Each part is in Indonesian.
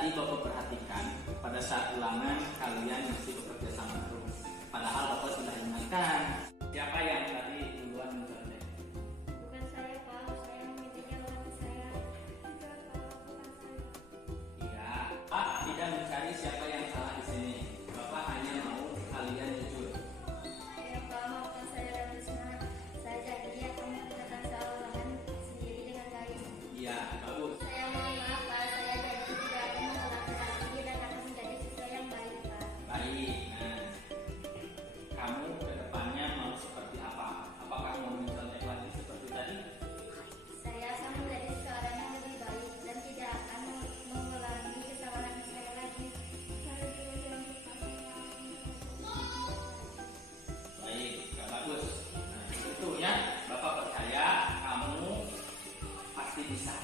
tadi Bapak perhatikan pada saat ulangan kalian masih bekerja sama terus. Padahal Bapak sudah ingatkan. Siapa yang tadi duluan mencontek? Bukan saya, Pak. Saya meminta orang saya. Tidak, Pak. Bukan saya. Iya, Pak tidak mencari siapa yang salah di sini. Bapak hanya mau kalian jujur. Ya, Pak. Maafkan saya dan Risma. Saya janji akan mengerjakan soal ulangan sendiri dengan baik. Iya, bagus. Saya mohon maaf, Pak. Saya janji tidak akan mengulangi lagi dan akan menjadi siswa yang baik, Pak. Baik. Nah, kamu ke depannya mau seperti apa? Apakah mau mencontek lagi seperti tadi? Saya akan menjadi seorang yang lebih baik dan tidak akan mengulangi kesalahan saya lagi. Saya juga janji, Pak. Baik, ya bagus. Nah, itu ya, Bapak percaya kamu pasti bisa.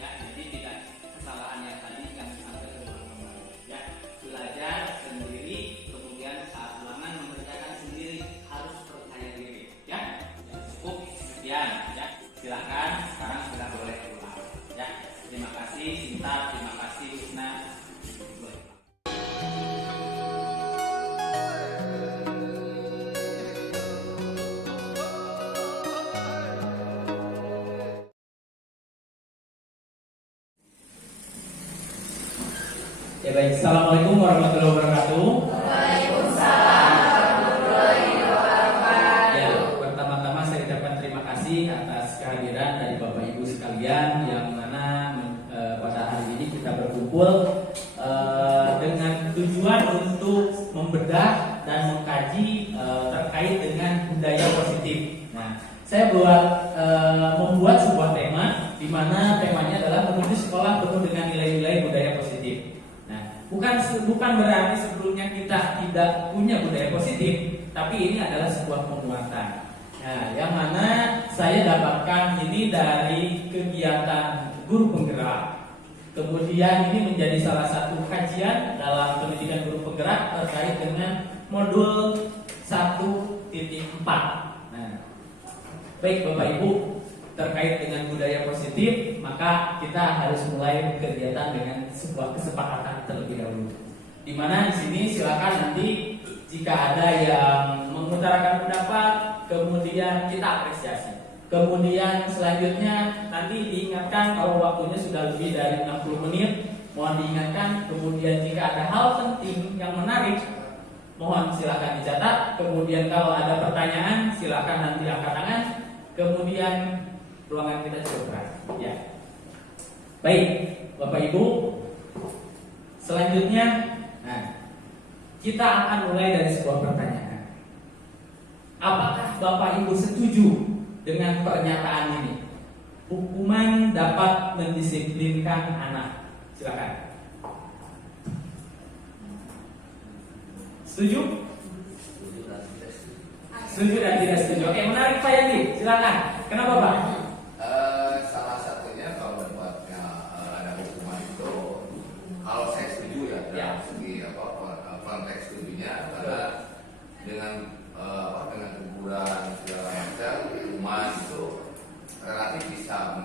Ya, jadi tidak kesalahan yang tadi yang sampai terulang kembali. Ya, belajar sendiri, kemudian saat ulangan mengerjakan sendiri, harus percaya diri. Ya, ya cukup sekian. Ya, silakan sekarang sudah boleh pulang. Ya, terima kasih Sinta, terima kasih Husna. Boleh. Ya baik, Assalamualaikum warahmatullahi wabarakatuh. Ya, pertama-tama saya ucapkan terima kasih atas kehadiran dari Bapak Ibu sekalian yang mana pada hari ini kita berkumpul dengan tujuan untuk membedah dan mengkaji terkait dengan budaya positif. Nah, saya membuat sebuah tema di mana temanya adalah menuju sekolah penuh dengan nilai-nilai budaya positif. Bukan berarti sebelumnya kita tidak punya budaya positif, tapi ini adalah sebuah penguatan. Nah, yang mana saya dapatkan ini dari kegiatan guru penggerak. Kemudian ini menjadi salah satu kajian dalam pendidikan guru penggerak terkait dengan modul 1.4. Nah, baik Bapak Ibu, terkait dengan budaya positif, maka kita harus mulai kegiatan dengan sebuah kesepakatan terlebih dahulu. Di mana di sini silakan nanti jika ada yang mengutarakan pendapat, kemudian kita apresiasi. Kemudian selanjutnya nanti diingatkan kalau waktunya sudah lebih dari 60 menit, mohon diingatkan. Kemudian jika ada hal penting yang menarik, mohon silakan dicatat. Kemudian kalau ada pertanyaan, silakan nanti angkat tangan. Kemudian ruangan kita cukup keras. Ya. Baik, Bapak Ibu. Selanjutnya, kita akan mulai dari sebuah pertanyaan. Apakah Bapak Ibu setuju dengan pernyataan ini? Hukuman dapat mendisiplinkan anak. Silakan. Setuju? Setuju dan tidak setuju. Oke, menarik Pak Yandi. Silakan. Kenapa Pak? Salah satunya kalau dapatnya ada hukuman itu, kalau saya setuju ya, dalam segi konteks setujunya adalah dengan teguran segala macam, hukuman itu relatif bisa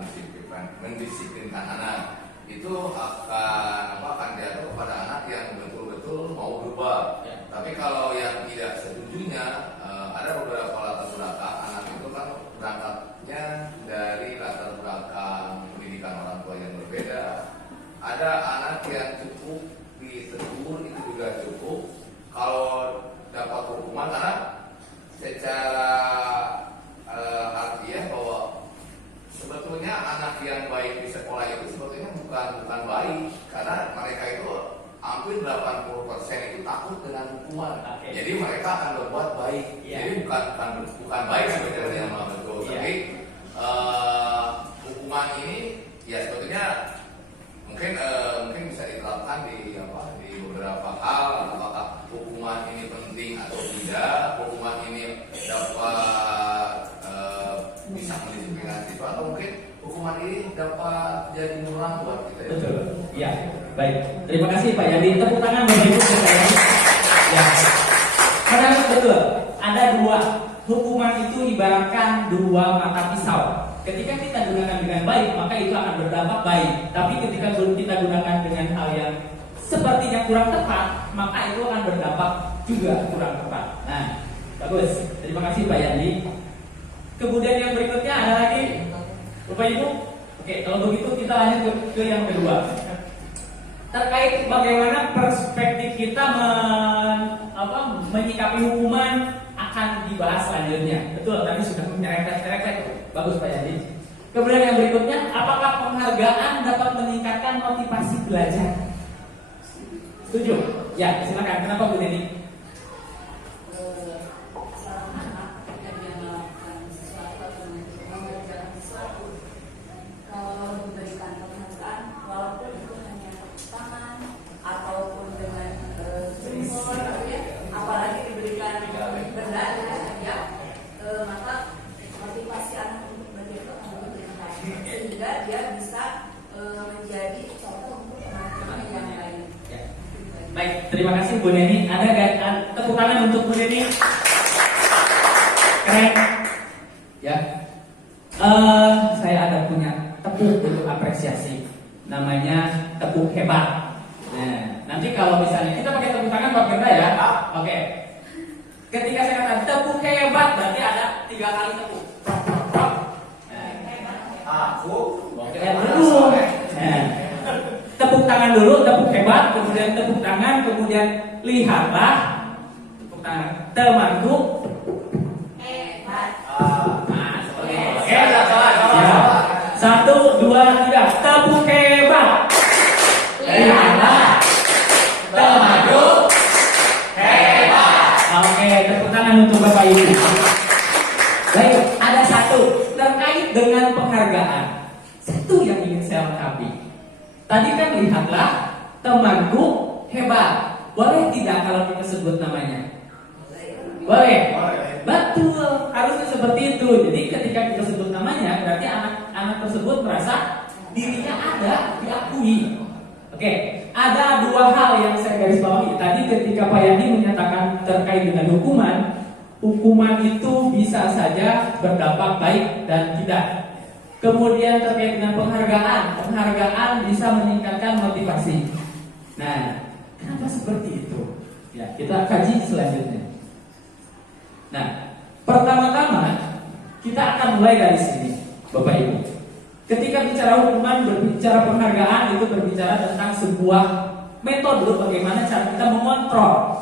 mendisiplinkan anak. Itu akan diatur kepada anak yang betul-betul mau berubah. Tapi kalau yang tidak setujunya, ada beberapa latar belakang anak itu kan berangkatnya dari latar belakang pendidikan orang tua yang berbeda. Ada anak yang cukup ditegur, itu juga cukup. Kalau dapat hukuman, karena secara harfiah bahwa sebetulnya anak yang baik di sekolah itu sebetulnya bukan baik, karena mereka itu hampir 80% itu takut dengan hukuman. Jadi mereka akan berbuat baik. Jadi bukan baik sebenarnya betul. Tapi hukuman ini ya sebetulnya mungkin bisa diterapkan di beberapa hal. Apakah hukuman ini penting atau tidak? Hukuman ini dapat bisa mendisiplinkan siswa, atau mungkin hukuman ini dapat jadi murah buat kita. Betul. Ya, baik. Terima kasih Pak Yandi. Tepuk tangan bagi Ibu saya. Ya. Menarik betul. Ada dua. Hukuman itu ibaratkan dua mata pisau. Ketika kita gunakan dengan baik, maka itu akan berdampak baik. Tapi ketika kita gunakan dengan hal yang sepertinya kurang tepat, maka itu akan berdampak juga kurang tepat. Nah, bagus. Terima kasih Pak Yandi. Kemudian yang berikutnya ada lagi, Bapak Ibu. Oke, kalau begitu kita lanjut ke yang kedua. Terkait bagaimana perspektif kita menyikapi hukuman akan dibahas selanjutnya. Betul, tadi sudah menyerempet-nyerempet. Bagus Pak Yandi. Kemudian yang berikutnya, apakah penghargaan dapat meningkatkan motivasi belajar? Setuju? Ya, silakan. Kenapa Bu Neni? Baik, terima kasih Bu Neni. Ada gak tepuk tangan untuk Bu Neni? Keren. Ya. Saya ada punya tepuk untuk apresiasi. Namanya tepuk hebat. Nah, nanti kalau misalnya kita pakai tepuk tangan Pak Firda ya. Oke. Ketika saya kata tepuk hebat, berarti ada 3 kali tepuk. Aku. Oke, dulu. Tepuk tangan dulu, tepuk hebat, kemudian tepuk tangan, kemudian lihatlah. Tepuk tangan. Temanku hebat. Nah, seperti itu. Oke, ya. 1, 2, 3. Tepuk hebat. Lihatlah. Temanku hebat. Oke, tepuk tangan untuk Bapak Ibu. Baik, ada satu terkait dengan penghargaan. Satu yang ingin saya lengkapi. Tadi kan lihatlah temanku hebat. Boleh tidak kalau kita sebut namanya? Boleh. Betul, harusnya seperti itu. Jadi ketika kita sebut namanya, berarti anak-anak tersebut merasa dirinya ada, diakui. Oke, ada 2 hal yang saya garis bawahi. Tadi ketika Pak Yandi menyatakan terkait dengan hukuman itu bisa saja berdampak baik dan tidak. Kemudian terkait dengan penghargaan bisa meningkatkan motivasi. Nah, kenapa seperti itu? Ya, kita kaji selanjutnya. Nah, pertama-tama kita akan mulai dari sini, Bapak Ibu. Ketika bicara hukuman, berbicara penghargaan itu berbicara tentang sebuah metode bagaimana cara kita mengontrol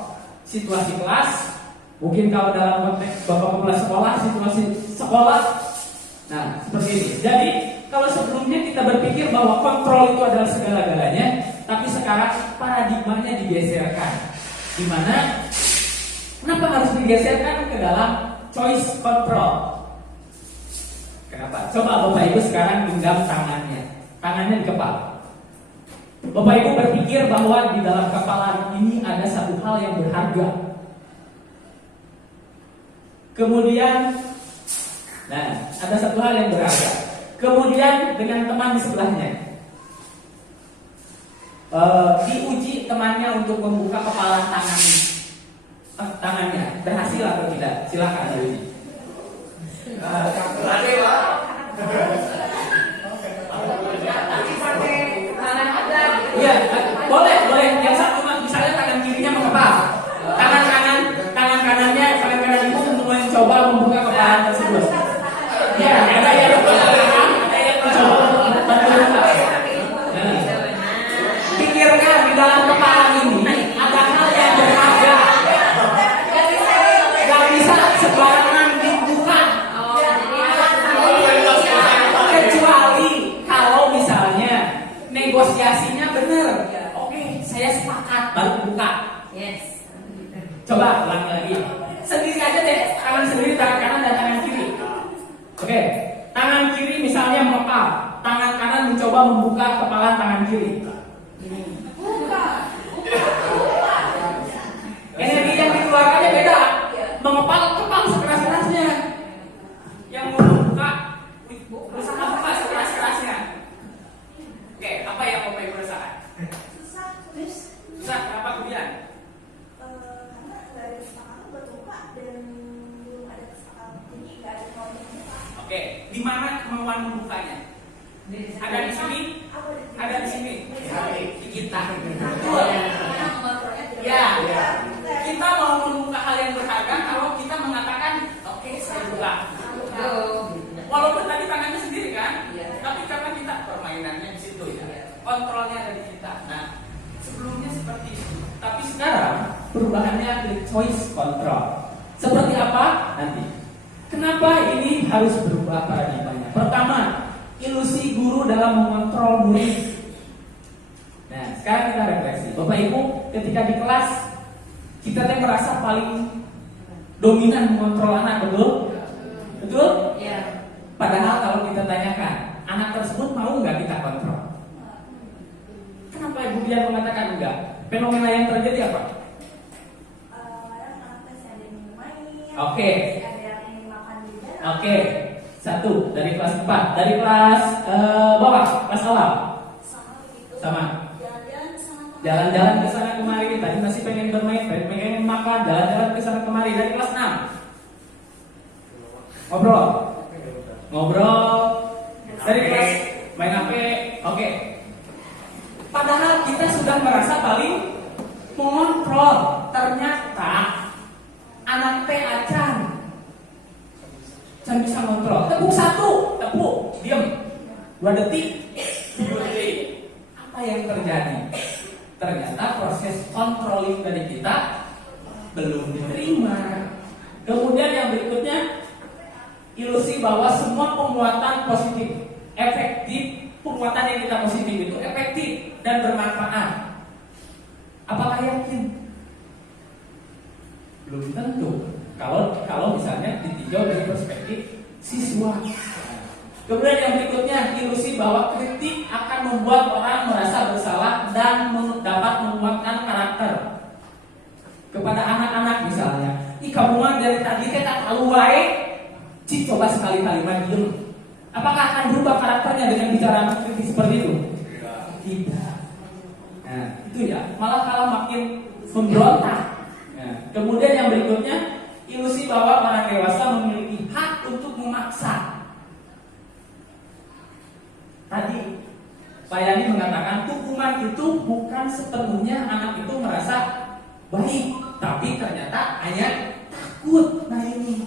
situasi kelas. Mungkin kalau dalam konteks Bapak kepala sekolah, situasi sekolah. Nah, seperti ini. Jadi, kalau sebelumnya kita berpikir bahwa kontrol itu adalah segala-galanya, tapi sekarang paradigmanya digeserkan. Di mana kenapa harus digeserkan ke dalam choice control? Kenapa? Coba Bapak Ibu sekarang genggam tangannya di kepala. Bapak Ibu berpikir bahwa di dalam kepala ini ada satu hal yang berharga. Kemudian ada satu hal yang berharga. Kemudian dengan teman di sebelahnya, diuji temannya untuk membuka kepala tangannya. Berhasil atau tidak? Silakan diuji. Iya, boleh. Yang satu misalnya tangan kirinya mengepal, tangan kanannya ibu untuk mencoba membuka kepala tersebut. Ya, ada yang mencoba untuk membuka. Pikirkan di dalam kepala ini ada hal yang berharga. Gak bisa sembarangan dibuka. Kecuali kalau misalnya negosiasinya benar. Oke, saya sepakat baru buka. Yes. Coba ulangi lagi. Sendiri aja deh, tangan sendiri, tangan kanan dan tangan kiri. Oke, tangan kiri misalnya mengepal, tangan kanan mencoba membuka kepala tangan kiri. Energi yang dikeluarkannya beda. Mengepal kepal sekeras-kerasnya. Yang mau membuka berusaha buka sekeras-kerasnya. Oke, apa yang Bapak Ibu rasakan? Susah, kenapa kemudian? Karena nggak ada kesepakatan buat buka dan belum ada kesepakatan, jadi nggak ada kemauan. Oke, di mana kemauan membukanya? Ada di sini? Ada di sini? Di kita. perubahannya ke choice control. Seperti apa? Nanti. Kenapa ini harus berubah paradigmanya? Pertama, ilusi guru dalam mengontrol murid. Nah, sekarang kita refleksi. Bapak Ibu, ketika di kelas kita merasa paling dominan mengontrol anak, betul? Betul? Ya. Padahal kalau kita tanyakan, anak tersebut mau nggak kita kontrol? Kenapa Ibu Dian mengatakan enggak? Fenomena yang terjadi apa? Oke. Oke. Satu dari kelas 4, dari kelas bawah, kelas awal. Sama. Jalan-jalan ke sana kemari, tadi masih pengen bermain, pengen makan, jalan-jalan ke sana kemari. Dari kelas 6. Ngobrol. Dari kelas main HP. Oke. Padahal kita sudah merasa paling mengontrol. Ternyata anak teh acan. Saya bisa kontrol. Tepuk 1, tepuk, diam. 2 detik, 2 detik. Apa yang terjadi? Ternyata proses controlling dari kita belum diterima. Kemudian yang berikutnya, ilusi bahwa semua penguatan positif, efektif, penguatan yang kita positif itu efektif dan bermanfaat. Apakah yakin? Belum tentu. Kalau misalnya ditinjau dari perspektif siswa. Kemudian yang berikutnya, ilusi bahwa kritik akan membuat orang merasa bersalah dan dapat menguatkan karakter. Kepada anak-anak misalnya, kamu mah dari tadi kita tahu baik, coba sekali kalimat diem. Apakah akan berubah karakternya dengan bicara kritik seperti itu? Tidak. Nah, itu ya, malah kalau makin memberontak. Nah, kemudian yang berikutnya, ilusi bahwa orang dewasa memiliki hak untuk memaksa. Tadi Pak Yani mengatakan hukuman itu bukan sepenuhnya anak itu merasa baik, tapi ternyata hanya takut. Nah ini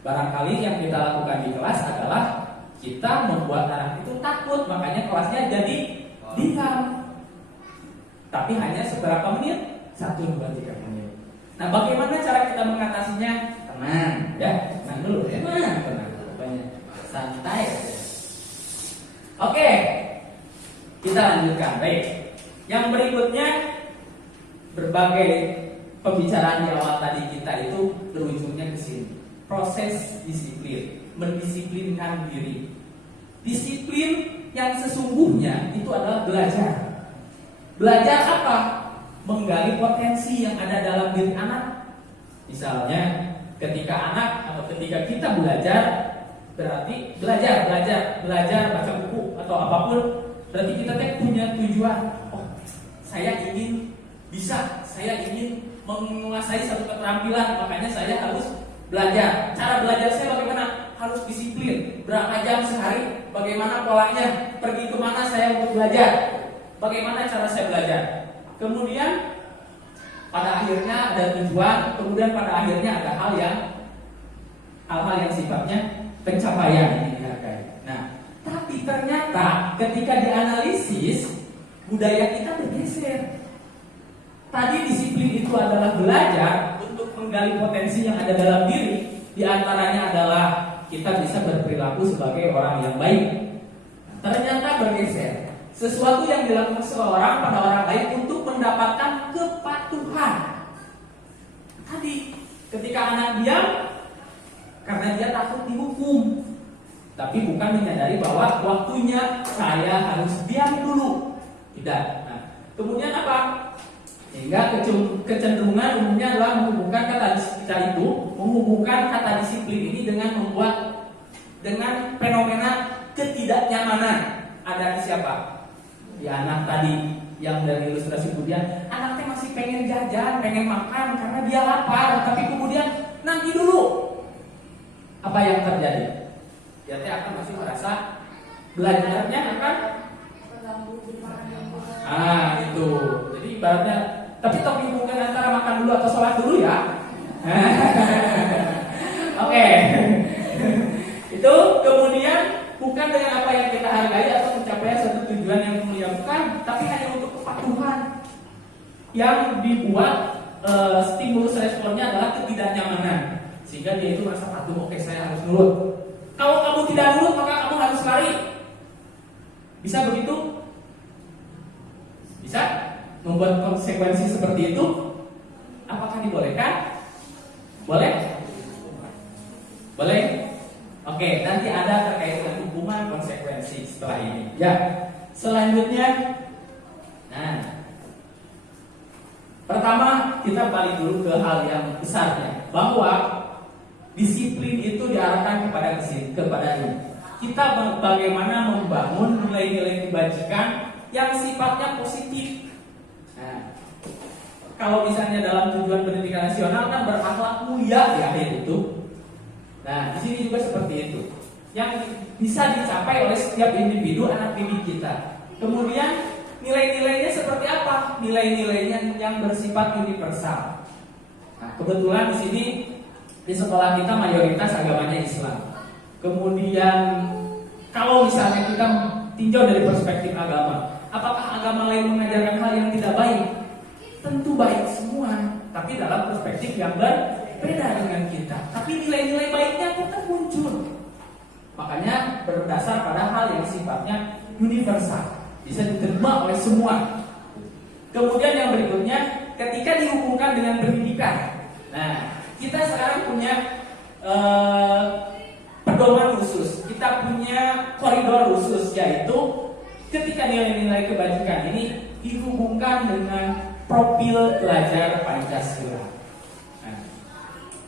barangkali yang kita lakukan di kelas adalah kita membuat anak itu takut, makanya kelasnya jadi diam. Tapi hanya seberapa menit? 1, 2, 3 menit. Nah bagaimana cara kita mengatasinya? Tenang, ya, tenang dulu, tenang, pokoknya santai. Oke, kita lanjutkan. Baik, yang berikutnya, berbagai pembicaraan di awal tadi kita itu berujungnya ke sini. Proses disiplin, mendisiplinkan diri. Disiplin yang sesungguhnya itu adalah belajar. Belajar apa? Menggali potensi yang ada dalam diri anak. Misalnya, ketika anak atau ketika kita belajar, berarti belajar baca buku atau apapun, berarti kita punya tujuan. Oh, saya ingin bisa, saya ingin menguasai satu keterampilan, makanya saya harus belajar. Cara belajar saya bagaimana? Harus disiplin. Berapa jam sehari? Bagaimana polanya? Pergi kemana saya untuk belajar? Bagaimana cara saya belajar? Kemudian pada akhirnya ada tujuan. Kemudian pada akhirnya ada hal-hal yang sifatnya pencapaian yang dihargai. Nah, tapi ternyata ketika dianalisis, budaya kita bergeser. Tadi disiplin itu adalah belajar untuk menggali potensi yang ada dalam diri. Di antaranya adalah kita bisa berperilaku sebagai orang yang baik. Ternyata bergeser. Sesuatu yang dilakukan seorang pada orang lain untuk mendapatkan kepatuhan. Tadi ketika anak diam, karena dia takut dihukum, tapi bukan menyadari bahwa waktunya saya harus diam dulu. Tidak. Nah, kemudian apa? Sehingga kecenderungan umumnya adalah menghubungkan kata disiplin ini dengan fenomena ketidaknyamanan. Ada di siapa? Di anak tadi yang dari ilustrasi kemudian anaknya masih pengen jajan, pengen makan karena dia lapar, tapi kemudian nanti dulu. Apa yang terjadi? Dia akan masih merasa belajarnya akan itu. Jadi ibaratnya, tapi mungkin antara makan dulu atau sholat dulu ya. Oke. Itu kemudian bukan dengan apa yang kita hargai atau mencapai satu tujuan yang mulia, bukan, tapi hanya untuk kepatuhan yang dibuat stimulus responnya adalah ketidaknyamanan, sehingga dia itu merasa patuh, oke saya harus nurut. Kalau kamu tidak nurut maka kamu harus lari. Bisa begitu? Bisa? Membuat konsekuensi seperti itu? Apakah dibolehkan? Boleh? Boleh? Oke, nanti ada terkait dengan hukuman konsekuensi setelah ini. Ya, selanjutnya, nah, pertama kita balik dulu ke hal yang besarnya, bahwa disiplin itu diarahkan kepada ini. Kita bagaimana membangun nilai-nilai kebajikan yang sifatnya positif. Nah, kalau misalnya dalam tujuan pendidikan nasional kan berakhlak mulia di akhir itu. Nah, di sini juga seperti itu. Yang bisa dicapai oleh setiap individu anak didik kita. Kemudian nilai-nilainya seperti apa? Nilai-nilainya yang bersifat universal. Nah, kebetulan di sini di sekolah kita mayoritas agamanya Islam. Kemudian kalau misalnya kita tinjau dari perspektif agama, apakah agama lain mengajarkan hal yang tidak baik? Tentu baik semua, tapi dalam perspektif yang berbeda dengan kita. Tapi nilai-nilai baiknya tetap muncul. Makanya berdasar pada hal yang sifatnya universal, bisa diterima oleh semua. Kemudian yang berikutnya, ketika dihubungkan dengan pendidikan. Nah, kita sekarang punya pedoman khusus, kita punya koridor khusus, yaitu ketika nilai-nilai kebajikan ini dihubungkan dengan profil pelajar Pancasila. Nah,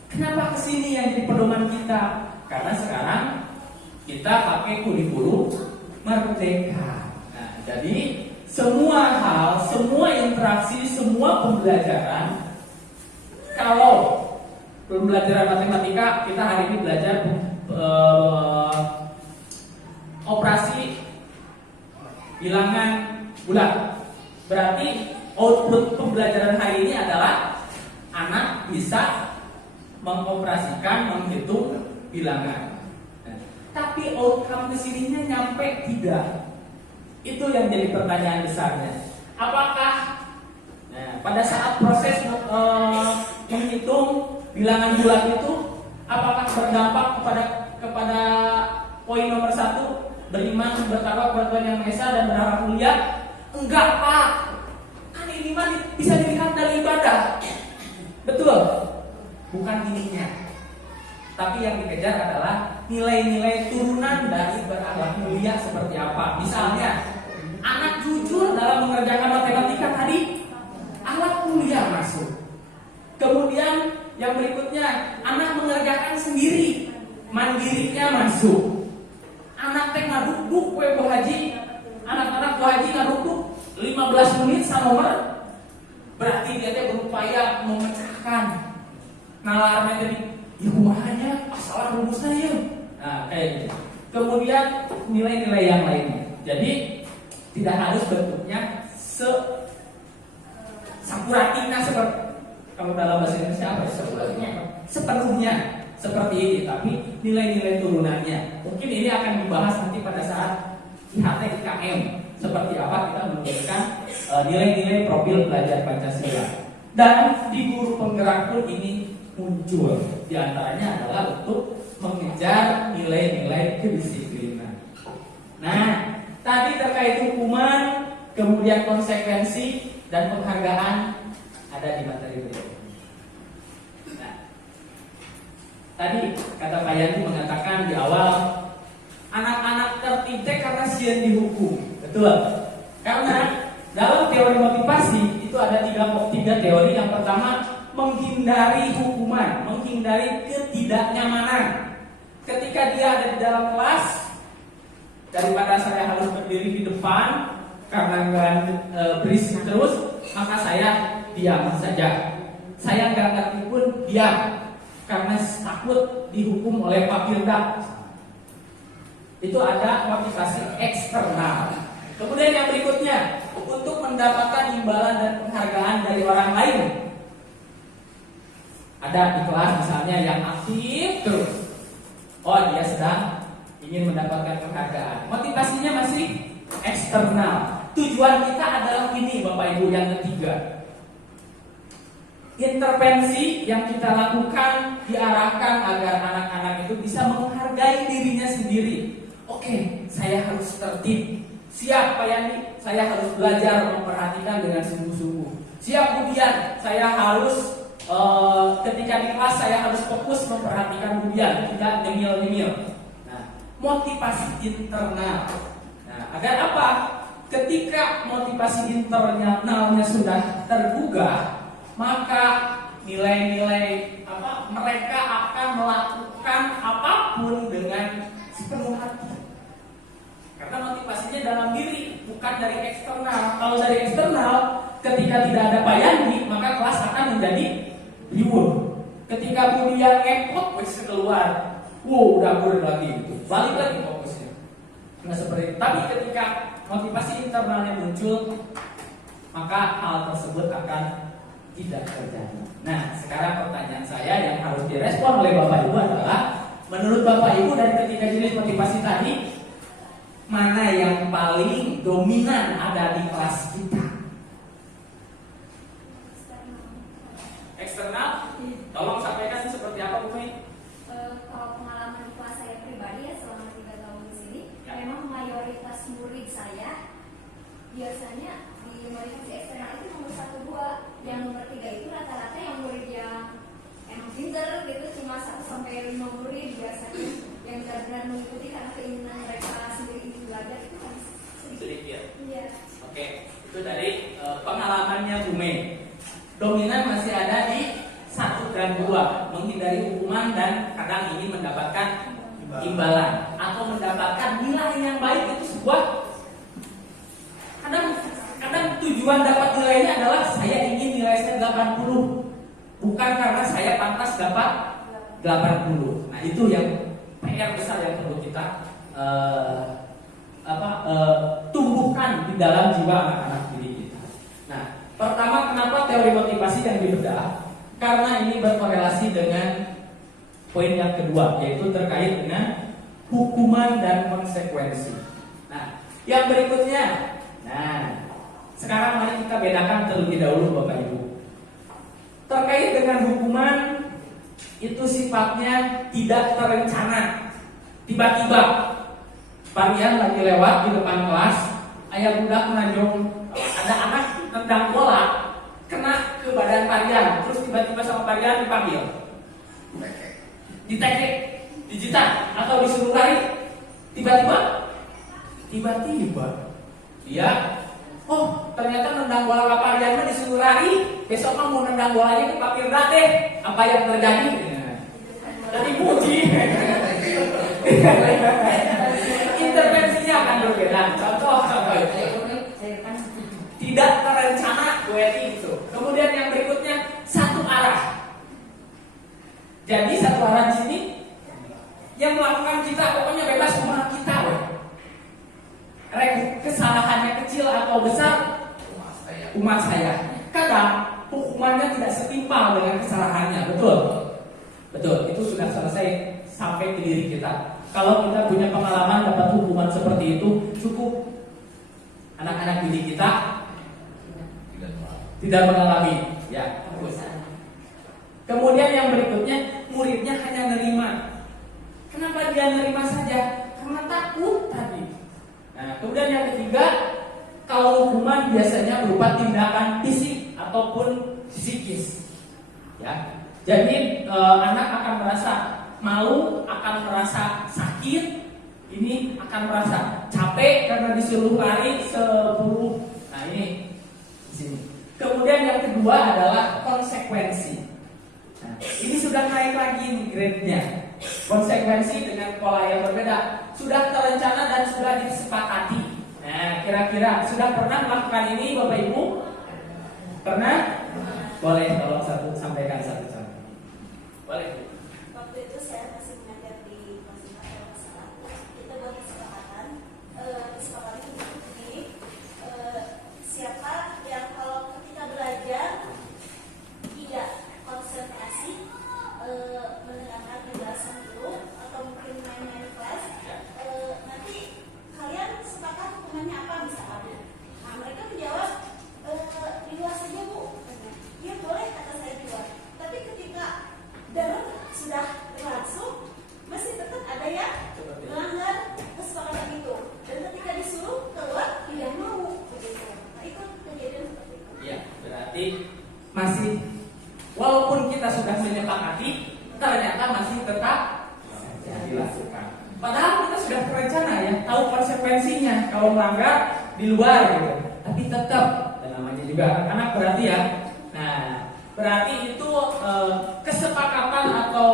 kenapa kesini yang jadi pedoman kita? Karena sekarang kita pakai kurikulum merdeka. Nah, jadi semua hal, semua interaksi, semua pembelajaran, kalau pembelajaran matematika kita hari ini belajar operasi bilangan bulat. Berarti output pembelajaran hari ini adalah anak bisa mengoperasikan, menghitung bilangan. Tapi outcome kesininya nyampe tidak? Itu yang jadi pertanyaan besarnya. Apakah pada saat proses menghitung bilangan bulat itu, apakah berdampak kepada poin nomor 1, beriman bertakwa kepada Tuhan Yang Maha Esa dan berharap mulia? Enggak, Pak. Kan ini mah bisa dilihat dari ibadah. Betul? Bukan ininya. Tapi yang dikejar adalah nilai-nilai turunan dari berakhlak mulia seperti apa. Misalnya, anak jujur dalam mengerjakan matematika tadi, akhlak mulia masuk. Kemudian yang berikutnya, anak mengerjakan sendiri, mandirinya masuk. Anak teh ngaduk-duk kue Bu Haji, anak-anak Bu Haji ngaduk-duk 15 menit sanomer, berarti dia teh berupaya memecahkan nalarnya jadi hanya masalah rumusnya ya. Nah, kayak gitu. Kemudian nilai-nilai yang lainnya. Jadi tidak harus bentuknya sampuratina seperti, kalau dalam bahasa Indonesia apa sampuratina? Sepenuhnya seperti ini, tapi nilai-nilai turunannya. Mungkin ini akan dibahas nanti pada saat IHT IKM. Seperti apa kita menunjukkan nilai-nilai profil pelajar Pancasila. Dan di guru penggerak pun ini muncul. Di antaranya adalah untuk mengejar nilai-nilai kedisiplinan. Nah, tadi terkait hukuman, kemudian konsekuensi dan penghargaan ada di materi berikut. Nah, tadi kata Pak Yanti mengatakan di awal, anak-anak tertib karena sieun dihukum. Betul? Karena dalam teori motivasi itu ada tiga teori. Yang pertama, menghindari hukuman, menghindari ketidaknyamanan. Ketika dia ada di dalam kelas, daripada saya harus berdiri di depan karena berisik terus, maka saya diam saja. Saya nggak ngerti pun diam karena takut dihukum oleh Pak Firda. Itu ada motivasi eksternal. Kemudian yang berikutnya, untuk mendapatkan imbalan dan penghargaan dari orang lain. Ada di kelas misalnya yang aktif terus, oh dia sedang ingin mendapatkan penghargaan. Motivasinya masih eksternal. Tujuan kita adalah ini, Bapak Ibu, yang ketiga. intervensi yang kita lakukan diarahkan agar anak-anak itu bisa menghargai dirinya sendiri. Oke, saya harus tertib. Siap Pak Yani, saya harus belajar memperhatikan dengan sungguh-sungguh. Siap Bu Dian, saya harus ketika di kelas saya harus fokus memperhatikan Bu Dian, tidak nyemil-nyemil. Nah, motivasi internal. Nah, agar apa? Ketika motivasi internalnya sudah tergugah, maka nilai-nilai mereka akan melakukan apapun dengan sepenuh hati. Karena motivasinya dalam diri, bukan dari eksternal. Kalau dari eksternal, ketika tidak ada Pak Yani, maka kelas akan menjadi riuh. Ketika Bu Dian ngepot, wes keluar, udah bored lagi gitu. Balik lagi fokusnya. Nah seperti itu. Tapi ketika motivasi internalnya muncul, maka hal tersebut akan tidak terjadi. Nah, sekarang pertanyaan saya yang harus direspon oleh Bapak Ibu adalah, menurut Bapak Ibu dari ketiga jenis motivasi tadi, mana yang paling dominan ada di kelas kita? Eksternal? Tolong sampaikan seperti apa Bu Mei? Kalau pengalaman di kelas saya pribadi ya selama 3 tahun di sini, memang mayoritas murid saya biasanya di motivasi eksternal itu nomor 1, 2, yang nomor 3 itu rata-rata yang murid yang emang pinter gitu, cuma 1-5 murid biasanya yang benar-benar mengikuti karena keinginan mereka sendiri ingin belajar itu kan sedikit. Iya. Oke, itu dari pengalamannya Bu Mei. Dominan masih ada di 1 dan 2, menghindari hukuman dan kadang ingin mendapatkan imbalan atau mendapatkan nilai yang baik. Itu sebuah kadang tujuan dapat nilainya adalah saya ingin nilai saya 80, bukan karena saya pantas dapat 80. Nah itu yang PR besar yang perlu kita tumbuhkan di dalam jiwa anak-anak didik kita. Nah, pertama, kenapa teori motivasi yang dibedah? Karena ini berkorelasi dengan poin yang kedua, yaitu terkait dengan hukuman dan konsekuensi. Nah, yang berikutnya, sekarang mari kita bedakan terlebih dahulu Bapak Ibu. Terkait dengan hukuman, itu sifatnya tidak terencana. Tiba-tiba Parian lagi lewat di depan kelas, ayah budak menanjung, ada anak tendang bola kena ke badan Parian, terus tiba-tiba sama Parian dipanggil, ditekek, dijitak atau disuruh lari. Tiba-tiba dia, ternyata nendang bola ke Parian disuruh lari, besok mau nendang bolanya ke Pak Firda deh. Apa yang terjadi? Tadi puji. Intervensinya akan berbeda. Contoh. Tidak terencana, itu. Kemudian yang berikutnya satu arah. Jadi satu arah di sini yang melakukan kita pokoknya bebas umat kita. Kesalahannya kecil atau besar, umat saya. Kadang hukumannya tidak setimpal dengan kesalahannya, betul. Itu sudah selesai sampai ke diri kita. Kalau kita punya pengalaman dapat hukuman seperti itu, cukup. Anak-anak didik kita tidak mengalami, ya. Kemudian yang berikutnya, muridnya hanya nerima. Kenapa dia nerima saja? Karena takut tadi. Nah, kemudian yang ketiga, kalau hukuman biasanya berupa tindakan fisik ataupun psikis, ya. Jadi anak akan merasa malu, akan merasa sakit, ini akan merasa capek karena disuruh lari 10. Nah ini di sini. Kemudian yang kedua adalah konsekuensi. Nah, ini sudah naik lagi grade-nya. Konsekuensi dengan pola yang berbeda, sudah terencana dan sudah disepakati. Nah, kira-kira sudah pernah melakukan ini Bapak Ibu? Pernah? Boleh tolong sampaikan satu contoh. Boleh. Waktu itu saya masih mengajar di Konsulat kalau salah. Kita buat kesepakatan, disepakati begini, siapa yang kalau kita belajar tidak konsentrasi, mendengarkan penjelasan dulu atau mungkin main-main kelas, nanti kalian sepakat hukumannya apa misalnya. Nah mereka menjawab, di luar saja Bu. Ya boleh kata Berarti masih, walaupun kita sudah menyepakati, ternyata masih tetap dilakukan. Padahal kita sudah berencana ya, tahu konsekuensinya kalau melanggar di luar gitu. Tapi tetap, dan namanya juga anak-anak berarti ya. Nah, berarti itu kesepakatan atau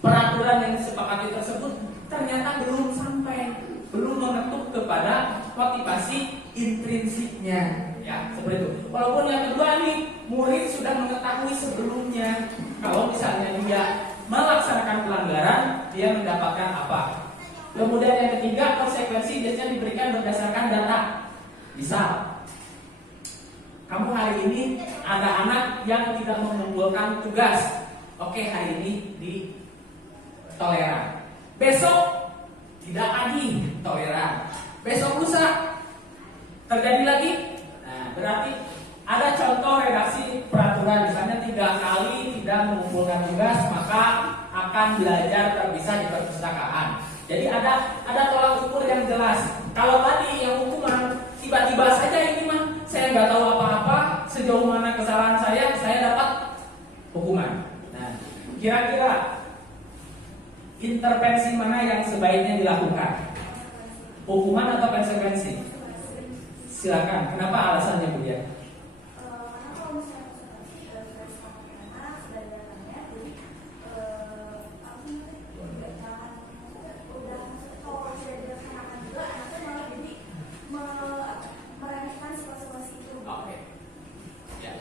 peraturan yang disepakati tersebut ternyata belum sampai, belum mengetuk kepada motivasi intrinsiknya. Ya, seperti itu. Walaupun yang kedua nih, murid sudah mengetahui sebelumnya kalau misalnya dia melaksanakan pelanggaran, dia mendapatkan apa. Kemudian yang ketiga, konsekuensi biasanya diberikan berdasarkan data. Misal, kamu hari ini ada anak yang tidak mengumpulkan tugas. Oke, hari ini ditoleran. Besok tidak lagi toleran. Besok lusa terjadi lagi. Nah, berarti ada contoh redaksi peraturan, misalnya 3 kali tidak mengumpulkan tugas maka akan belajar terpisah di perpustakaan. Jadi ada tolak ukur yang jelas. Kalau tadi yang hukuman tiba-tiba saja ini mah saya nggak tahu apa-apa, sejauh mana kesalahan saya dapat hukuman. Nah, kira-kira intervensi mana yang sebaiknya dilakukan? Hukuman atau konsekuensi? Silakan. Kenapa alasannya, Bu ya? Karena kalau misalnya sudah sama anak sudah datangnya, jadi jangan udah kalau sudah dilaksanakan juga anaknya malah jadi meremehkan situasi itu. Oke. Ya.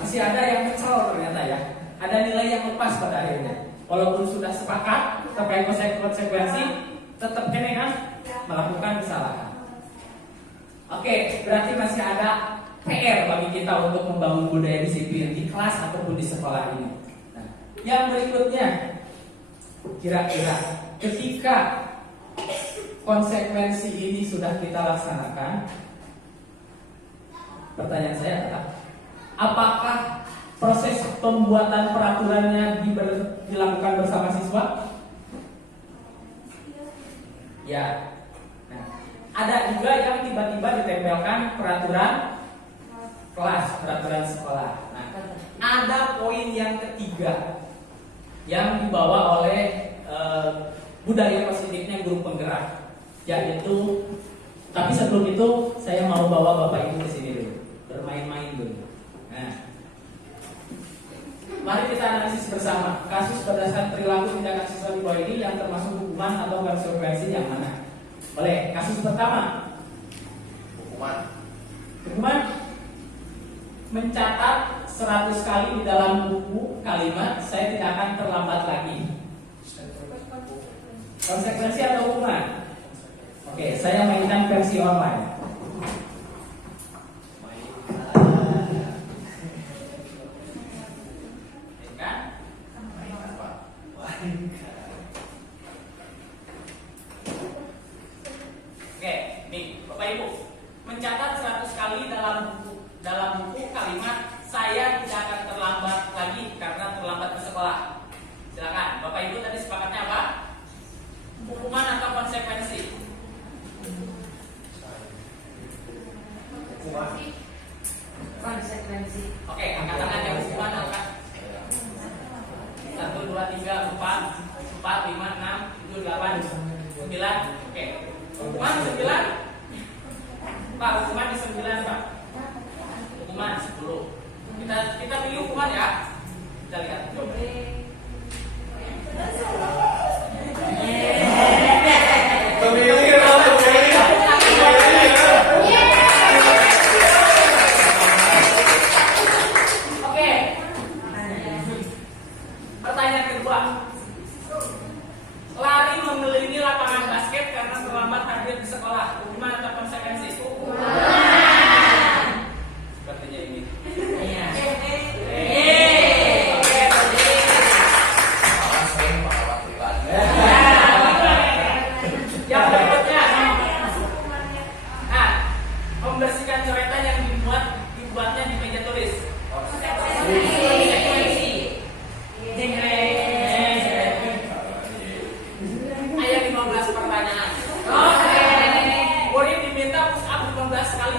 Masih ada yang kesal ternyata ya. Ada nilai yang lepas pada akhirnya. Walaupun sudah sepakat terkait konsekuensi, tetap kene kan melakukan kesalahan. Oke, berarti masih ada PR bagi kita untuk membangun budaya disiplin di kelas ataupun di sekolah ini. Nah, yang berikutnya, kira-kira ketika konsekuensi ini sudah kita laksanakan, pertanyaan saya adalah, apakah proses pembuatan peraturannya dilakukan bersama siswa? Ya. Nah, ada juga yang tiba-tiba ditempelkan peraturan kelas, peraturan sekolah. Nah, ada poin yang ketiga yang dibawa oleh budaya positifnya guru penggerak, yaitu, tapi sebelum itu saya mau bawa Bapak Ibu ke sini dulu, bermain-main dulu. Nah, mari kita analisis bersama kasus berdasarkan perilaku tindakan siswa di bawah ini yang termasuk hukuman atau konsekuensi yang mana. Boleh, kasus pertama. Hukuman mencatat 100 kali di dalam buku kalimat saya tidak akan terlambat lagi. Konsekuensi atau hukuman? Oke, saya mainkan versi online. Oke, nih Bapak Ibu, mencatat 100 kali dalam buku kalimat saya tidak akan terlambat lagi karena terlambat ke sekolah. Silakan, Bapak Ibu tadi sepakatnya apa? Hukuman atau konsekuensi? Konsekuensi. Oke, angkat tangan yang hukuman angkat. 1, 2, 3, 4, 4, 5, 6, 7, 8, 9. Oke. Hukuman 9. Pak, hukuman di 9, Pak. Hukuman 10. Kita pilih hukuman ya. Kita lihat. Coba. Oke. Pertanyaan kedua. Lari mengelilingi lapangan basket karena terlambat hadir di sekolah. Hukuman atau konsekuensi? Sepertinya ini. Yang berikutnya. Nah, membersihkan coretan yang dibuatnya di meja tulis. Ayah 15 pertanyaan. Oke. Murid diminta push up 15 kali.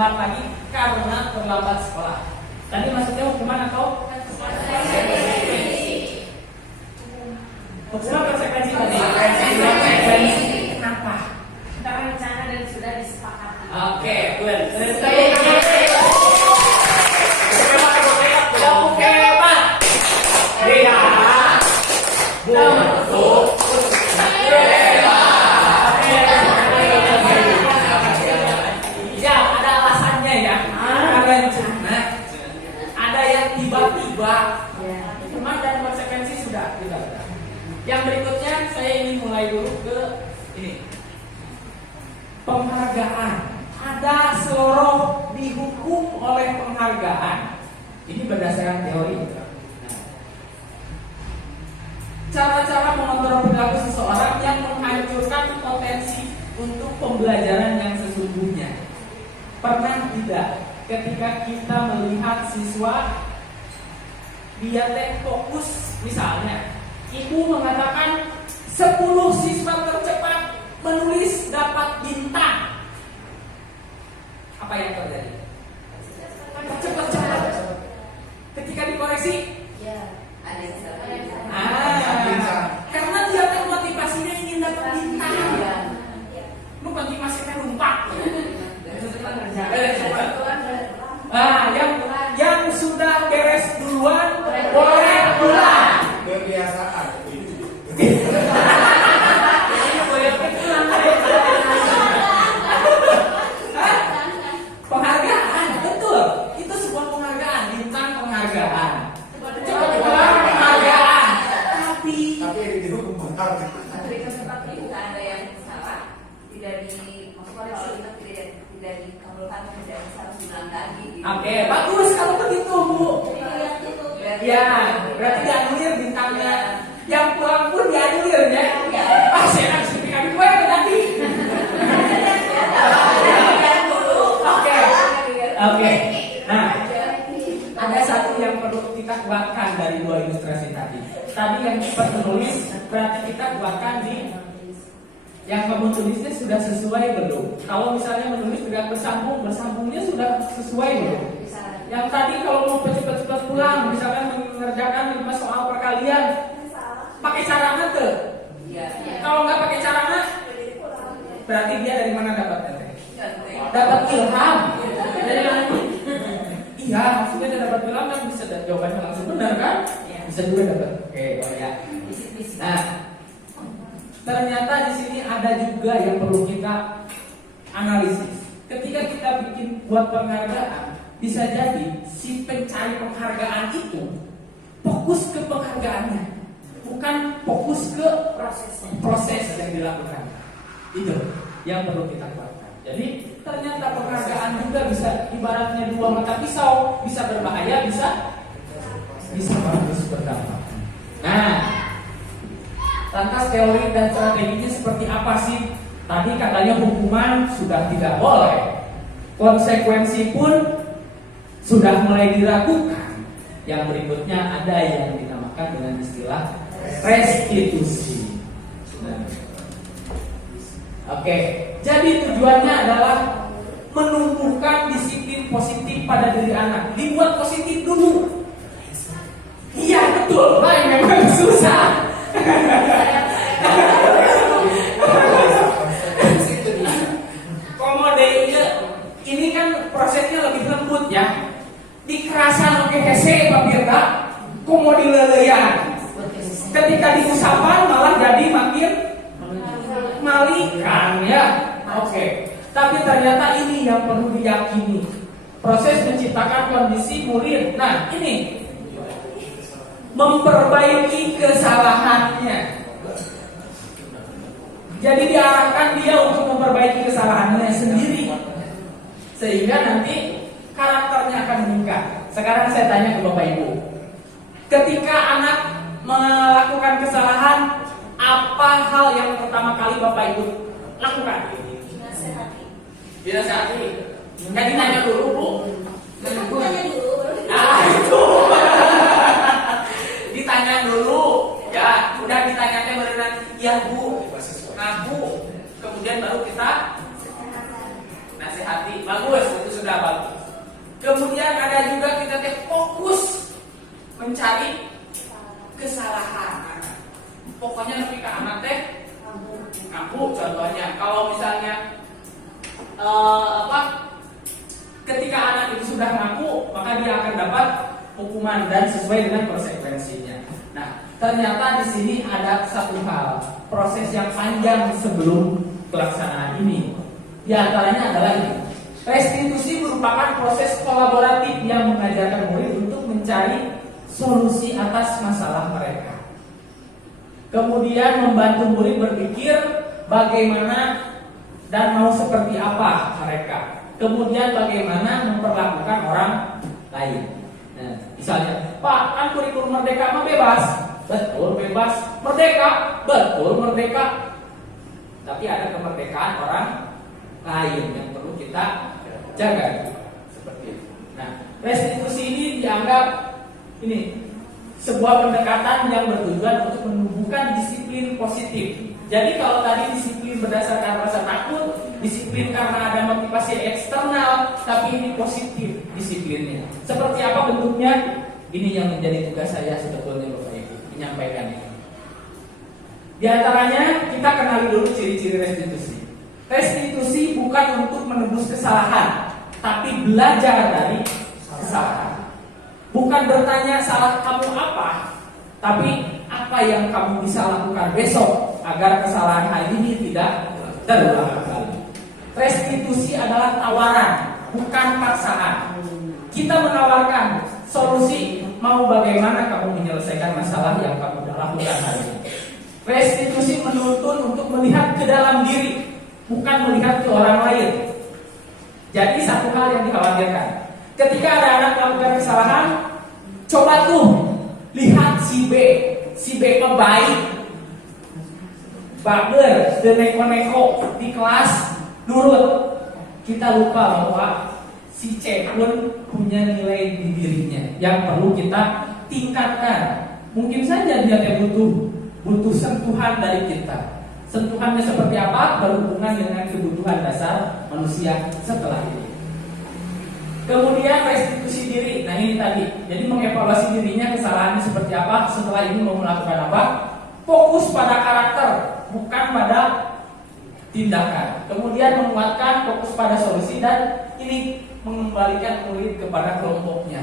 terlambat lagi karena terlambat sekolah. Tadi maksudnya hukuman atau hukuman konsekuensi tadi? Konsekuensi. Kenapa? Kita rencana dan sudah disepakati. Oke, good. Oke, Pak. Iya. Ya, ada alasannya ya. Rencana. Ada yang tiba-tiba. Hukuman dan konsekuensi sudah tidak. Yang berikutnya saya ingin mulai dulu ke ini. Penghargaan. Ada seluruh dihukum oleh penghargaan. Ini berdasarkan teori. Cara-cara mengontrol perilaku seseorang yang menghancurkan potensi untuk pembelajaran yang sesungguhnya. Pernah tidak ketika kita melihat siswa dia fokus, misalnya ibu mengatakan 10 siswa tercepat menulis dapat bintang. Apa yang terjadi? Cepat. Ketika dikoreksi, Ada yang salah. karena dia kan motivasinya ingin dapat bintang. Lu motivasinya numpak. Yang sudah beres duluan boleh pulang. Kebiasaan. Penghargaan, betul. Itu sebuah penghargaan, bintang penghargaan. Cepat pulang penghargaan. Tapi dihukum benar. Tidak ada yang salah, tidak dikabulkan, tidak harus diulang lagi. Oke, bagus kalau begitu, Bu. Ya, berarti dianulir bintangnya. Yang pulang pun dianulir ya. Saya harus berikan gue nanti. Oke. Nah, ada satu yang perlu kita kuatkan dari dua ilustrasi tadi. Tadi yang cepat menulis, berarti kita kuatkan di yang kamu tulisnya sudah sesuai belum? Kalau misalnya menulis tidak bersambungnya sudah sesuai belum? Yang tadi kalau mau cepat-cepat pulang, misalkan mengerjakan 5 soal perkalian, pakai carangan tuh. Kalau nggak pakai carangan, berarti dia dari mana dapatnya? Dapat ilham. Iya, maksudnya dia dapat ilham kan bisa jawabannya langsung benar kan? Bisa juga dapat. Oke, ya. Nah, ternyata di sini ada juga yang perlu kita analisis. Ketika kita bikin buat penghargaan, bisa jadi si pencari penghargaan itu fokus ke penghargaannya, bukan fokus ke proses yang dilakukan. Itu yang perlu kita kuatkan. Jadi ternyata penghargaan juga bisa ibaratnya dua mata pisau, bisa berbahaya, bisa bagus berdampak. Nah, lantas teori dan strateginya seperti apa sih? Tadi katanya hukuman sudah tidak boleh, konsekuensi pun sudah mulai diragukan. Yang berikutnya ada yang dinamakan dengan istilah restitusi. Oke, jadi tujuannya adalah menumbuhkan disiplin positif pada diri anak. Dibuat positif dulu. Iya betul, lain memang susah. Komodenya ini kan prosesnya lebih lembut ya. Dikerasan oke hese papirna, komodi leleyan. Ketika diusapan malah jadi makin malikan ya. Oke. Tapi ternyata ini yang perlu diyakini. Proses menciptakan kondisi murid. Nah, ini memperbaiki kesalahannya. Jadi diarahkan dia untuk memperbaiki kesalahannya sendiri, sehingga nanti karakternya akan meningkat. Sekarang saya tanya ke Bapak Ibu, ketika anak melakukan kesalahan, apa hal yang pertama kali Bapak Ibu lakukan? Dinasehati. Jadi nanya dulu, Bu. Aku tanya dulu. Itu. Ditanya dulu, ya. Udah ditanyanya beneran, ya Bu, ngaku. Kemudian baru kita nasihati. Bagus, itu sudah mencari kesalahan. Pokoknya lebih ke anak teh ngaku. Contohnya kalau misalnya ketika anak itu sudah ngaku, maka dia akan dapat hukuman dan sesuai dengan konsekuensinya. Nah, ternyata di sini ada satu hal, proses yang panjang sebelum pelaksanaan ini. Di antaranya adalah ini. Restitusi merupakan proses kolaboratif yang mengajarkan murid untuk mencari solusi atas masalah mereka. Kemudian membantu murid berpikir bagaimana dan mau seperti apa mereka. Kemudian bagaimana memperlakukan orang lain. Nah, misalnya, Pak, kan kurikulum merdeka mah bebas. Betul, bebas. Merdeka, betul, merdeka. Tapi ada kemerdekaan orang lain yang perlu kita jaga. Seperti itu. Nah, restitusi ini dianggap sebuah pendekatan yang bertujuan untuk menumbuhkan disiplin positif. Jadi kalau tadi disiplin berdasarkan rasa takut, disiplin karena ada motivasi eksternal, tapi ini positif disiplinnya. Seperti apa bentuknya? Ini yang menjadi tugas saya sebetulnya Bapak Ibu, menyampaikan ini. Di antaranya kita kenali dulu ciri-ciri restitusi. Restitusi bukan untuk menebus kesalahan, tapi belajar dari kesalahan. Bukan bertanya salah kamu apa, tapi apa yang kamu bisa lakukan besok agar kesalahan hari ini tidak terulang kembali. Restitusi adalah tawaran, bukan paksaan. Kita menawarkan solusi, mau bagaimana kamu menyelesaikan masalah yang kamu lakukan hari ini. Restitusi menuntun untuk melihat ke dalam diri, bukan melihat ke orang lain. Jadi satu hal yang dikhawatirkan, ketika ada anak melakukan kesalahan, coba tuh lihat si B mah baik, bager, neko-neko di kelas, nurut. Kita lupa bahwa si C pun punya nilai di dirinya yang perlu kita tingkatkan. Mungkin saja dia butuh sentuhan dari kita. Sentuhannya seperti apa? Berhubungan dengan kebutuhan dasar manusia setelah ini. Kemudian restitusi diri. Nah ini tadi. Jadi mengevaluasi dirinya, kesalahannya seperti apa, setelah ini mau melakukan apa. Fokus pada karakter, bukan pada tindakan. Kemudian menguatkan, fokus pada solusi, dan ini mengembalikan murid kepada kelompoknya.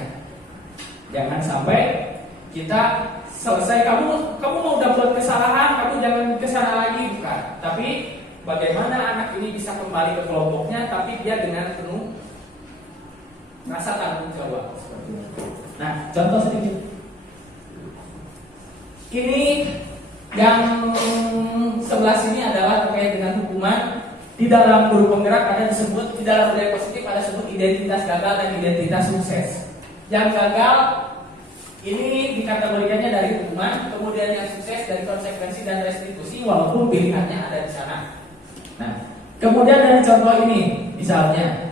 Jangan sampai kita selesai, kamu mau udah buat kesalahan, kamu jangan kesana lagi, bukan. Tapi bagaimana anak ini bisa kembali ke kelompoknya, tapi dia dengan penuh rasa tanggung jawab. Nah, contoh sedikit. Ini yang sebelah sini adalah terkait dengan hukuman. Di dalam guru penggerak ada disebut, di dalam budaya positif ada disebut identitas gagal dan identitas sukses. Yang gagal ini dikategorikannya dari hukuman, kemudian yang sukses dari konsekuensi dan restitusi, walaupun pilihannya ada di sana. Nah, kemudian dari contoh ini, misalnya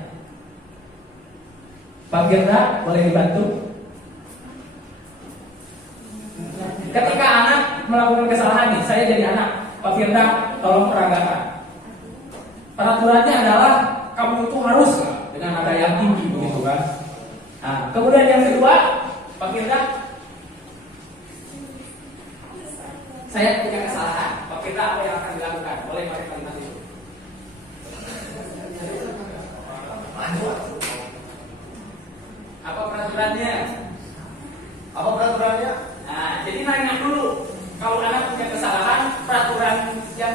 Pak Gerda, boleh dibantu? Ketika anak melakukan kesalahan nih, saya jadi anak, Pak Gerda, tolong peragakan. Peraturannya adalah kamu itu harus dengan nada yang tinggi, begitu kan? Nah, kemudian yang kedua, Pak Gerda, saya punya kesalahan. Pak Gerda, apa yang akan dilakukan? Boleh pakai kalimat itu. Apa peraturannya? Apa peraturannya? Nah, jadi nanya dulu. Kalau anak punya kesalahan, peraturan yang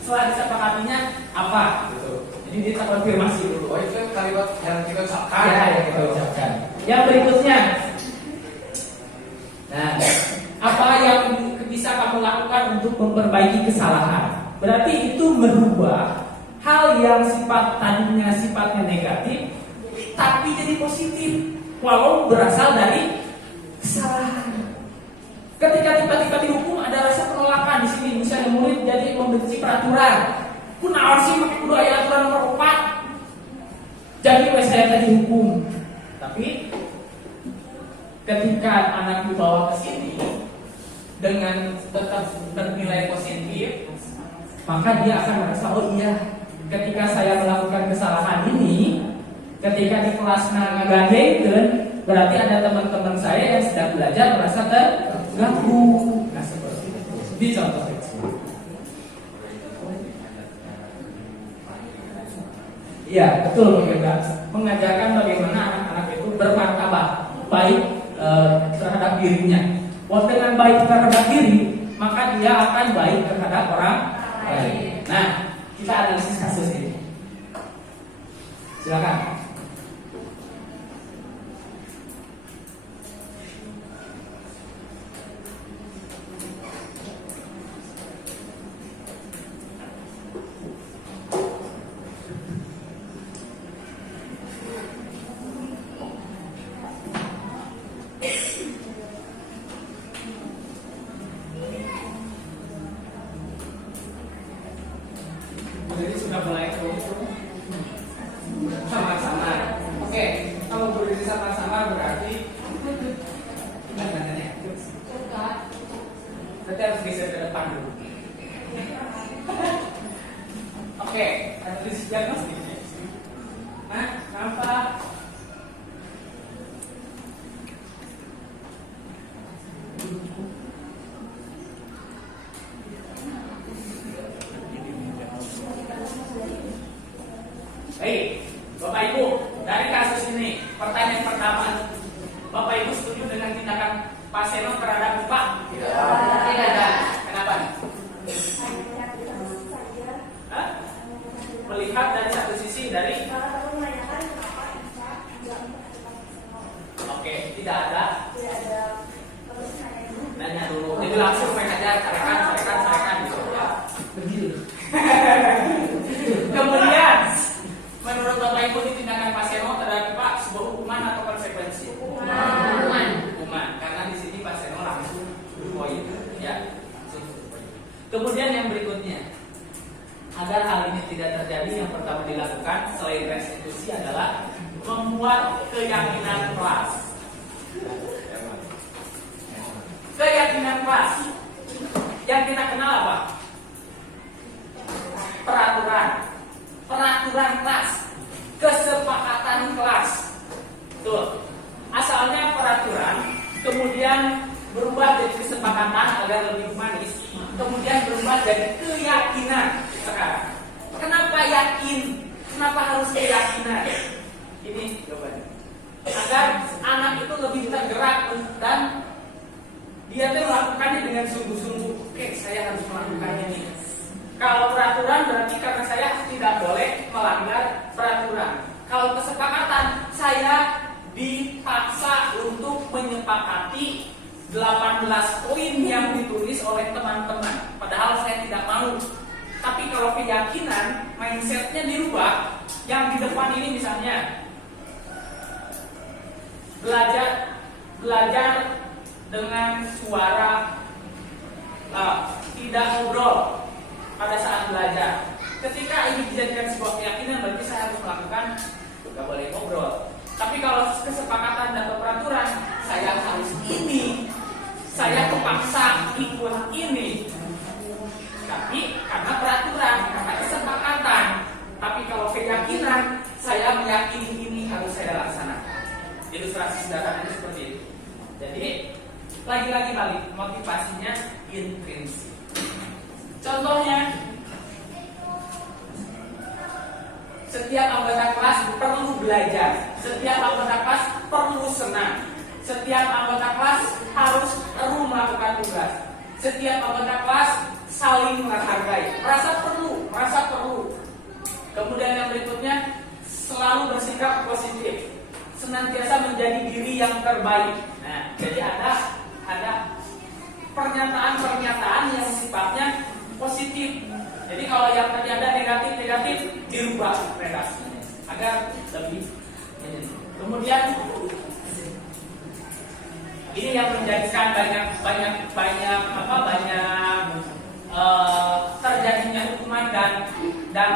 setelah disepakatinya apa? Gitu. Jadi kita konfirmasi dulu. Oh, itu kalimat yang kita ucapkan. Ya, yang kita ucapkan. Yang berikutnya. Nah, apa yang bisa kamu lakukan untuk memperbaiki kesalahan? Berarti itu merubah hal yang tadinya sifatnya negatif, tapi jadi positif, walau berasal dari kesalahan. Ketika tiba-tiba dihukum ada rasa penolakan di sini, misalnya murid jadi membenci peraturan. Kunaon sih pakai kudu aya aturan nomor 4. Jadi saya tadi hukum. Tapi ketika anak dibawa ke sini dengan tetap bernilai positif, maka dia akan merasa, oh iya, ketika saya melakukan kesalahan ini, ketika di kelas ngagandengkeun, berarti ada teman-teman saya yang sedang belajar belajar merasa terganggu. Nah, seperti itu. Di contoh tersebut. Iya, betul Mbak. Mengajarkan bagaimana anak-anak itu bermartabat baik terhadap dirinya. Dengan baik terhadap diri, maka dia akan baik terhadap orang lain. Nah, kita analisis kasus ini. Silakan. Jadi sudah mulai samar-samar. Oke, kalau berdiri samar-samar berarti berarti harus geser ke depan dulu. Oke, analisis diagnostik. Nah, nampak baik, Bapak Ibu, dari kasus ini, pertanyaan pertama, Bapak Ibu setuju dengan tindakan Pak Seno terhadap Bapak? Tidak. Kenapa? Hah? Melihat dari satu sisi dari oke, tidak ada. Nanya dulu, jadi langsung main aja, sarekan gitu ya. Begitu. Kemudian menurut Bapak Ibu ini tindakan Pak Seno terhadap Pak sebuah hukuman atau konsekuensi? Hukuman. Karena di sini Pak Seno langsung poin, ya. Kemudian yang berikutnya, agar hal ini tidak terjadi, yang pertama dilakukan selain restitusi adalah membuat keyakinan kelas. Keyakinan kelas. Yang kita kenal apa? Peraturan kelas, kesepakatan kelas. Tuh, asalnya peraturan, kemudian berubah jadi kesepakatan agar lebih humanis, kemudian berubah jadi keyakinan sekarang. Kenapa yakin? Kenapa harus keyakinan? Ini jawabannya. Agar anak itu lebih tergerak dan dia melakukannya dengan sungguh-sungguh. Oke, saya harus melakukannya ini. Kalau peraturan berarti karena saya tidak boleh melanggar peraturan. Kalau kesepakatan, saya dipaksa untuk menyepakati 18 poin yang ditulis oleh teman-teman. Padahal saya tidak mau. Tapi kalau keyakinan, mindsetnya dirubah. Yang di depan ini misalnya belajar dengan suara tidak ngobrol pada saat belajar. Ketika ini dijadikan sebuah keyakinan, berarti saya harus melakukan, nggak boleh ngobrol. Tapi kalau kesepakatan dan peraturan, saya harus ini, saya terpaksa ikut ini. Tapi karena peraturan, karena kesepakatan. Tapi kalau keyakinan, saya meyakini ini harus saya laksanakan. Ilustrasi sederhananya seperti itu. Jadi lagi-lagi balik, motivasinya intrinsik. Contohnya, setiap anggota kelas perlu belajar, setiap anggota kelas perlu senang, setiap anggota kelas harus perlu melakukan tugas, setiap anggota kelas saling menghargai, merasa perlu. Kemudian yang berikutnya, selalu bersikap positif, senantiasa menjadi diri yang terbaik. Nah, jadi ada pernyataan-pernyataan yang sifatnya positif. Jadi kalau yang tadi ada negatif dirubah redaksinya agar lebih. Kemudian ini yang menjadikan banyak terjadinya hukuman dan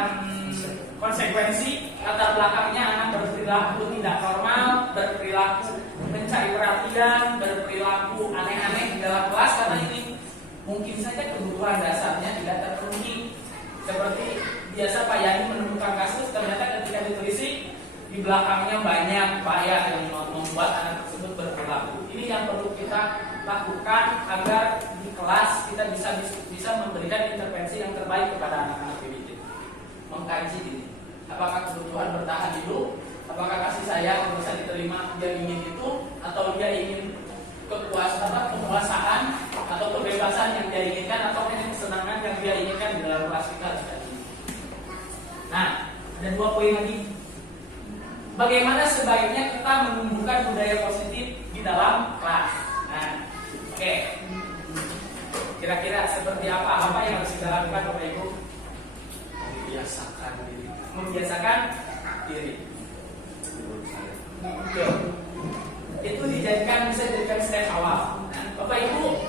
konsekuensi. Latar belakangnya anak berperilaku tidak normal, berperilaku mencari perhatian, berperilaku aneh-aneh di dalam kelas karena ini mungkin saja kebutuhan dasarnya tidak terpenuhi. Seperti biasa Pak Yani menemukan kasus, ternyata ketika diteliti di belakangnya banyak bahaya yang membuat anak tersebut berperilaku. Ini yang perlu kita lakukan agar di kelas kita bisa memberikan intervensi yang terbaik kepada anak-anak PBJ. Mengkaji ini, apakah kebutuhan bertahan hidup, apakah kasih sayang yang bisa diterima dia ingin itu, atau dia ingin kekuasaan atau kebebasan yang dia inginkan, atau kesenangan yang dia inginkan di dalam kelas kita seperti ini. Nah, ada 2 poin lagi. Bagaimana sebaiknya kita menumbuhkan budaya positif di dalam kelas? Nah, oke. Kira-kira seperti apa yang harus kita lakukan, Bapak Ibu? Membiasakan diri. Oke. Itu bisa dijadikan step awal. Nah, Bapak Ibu,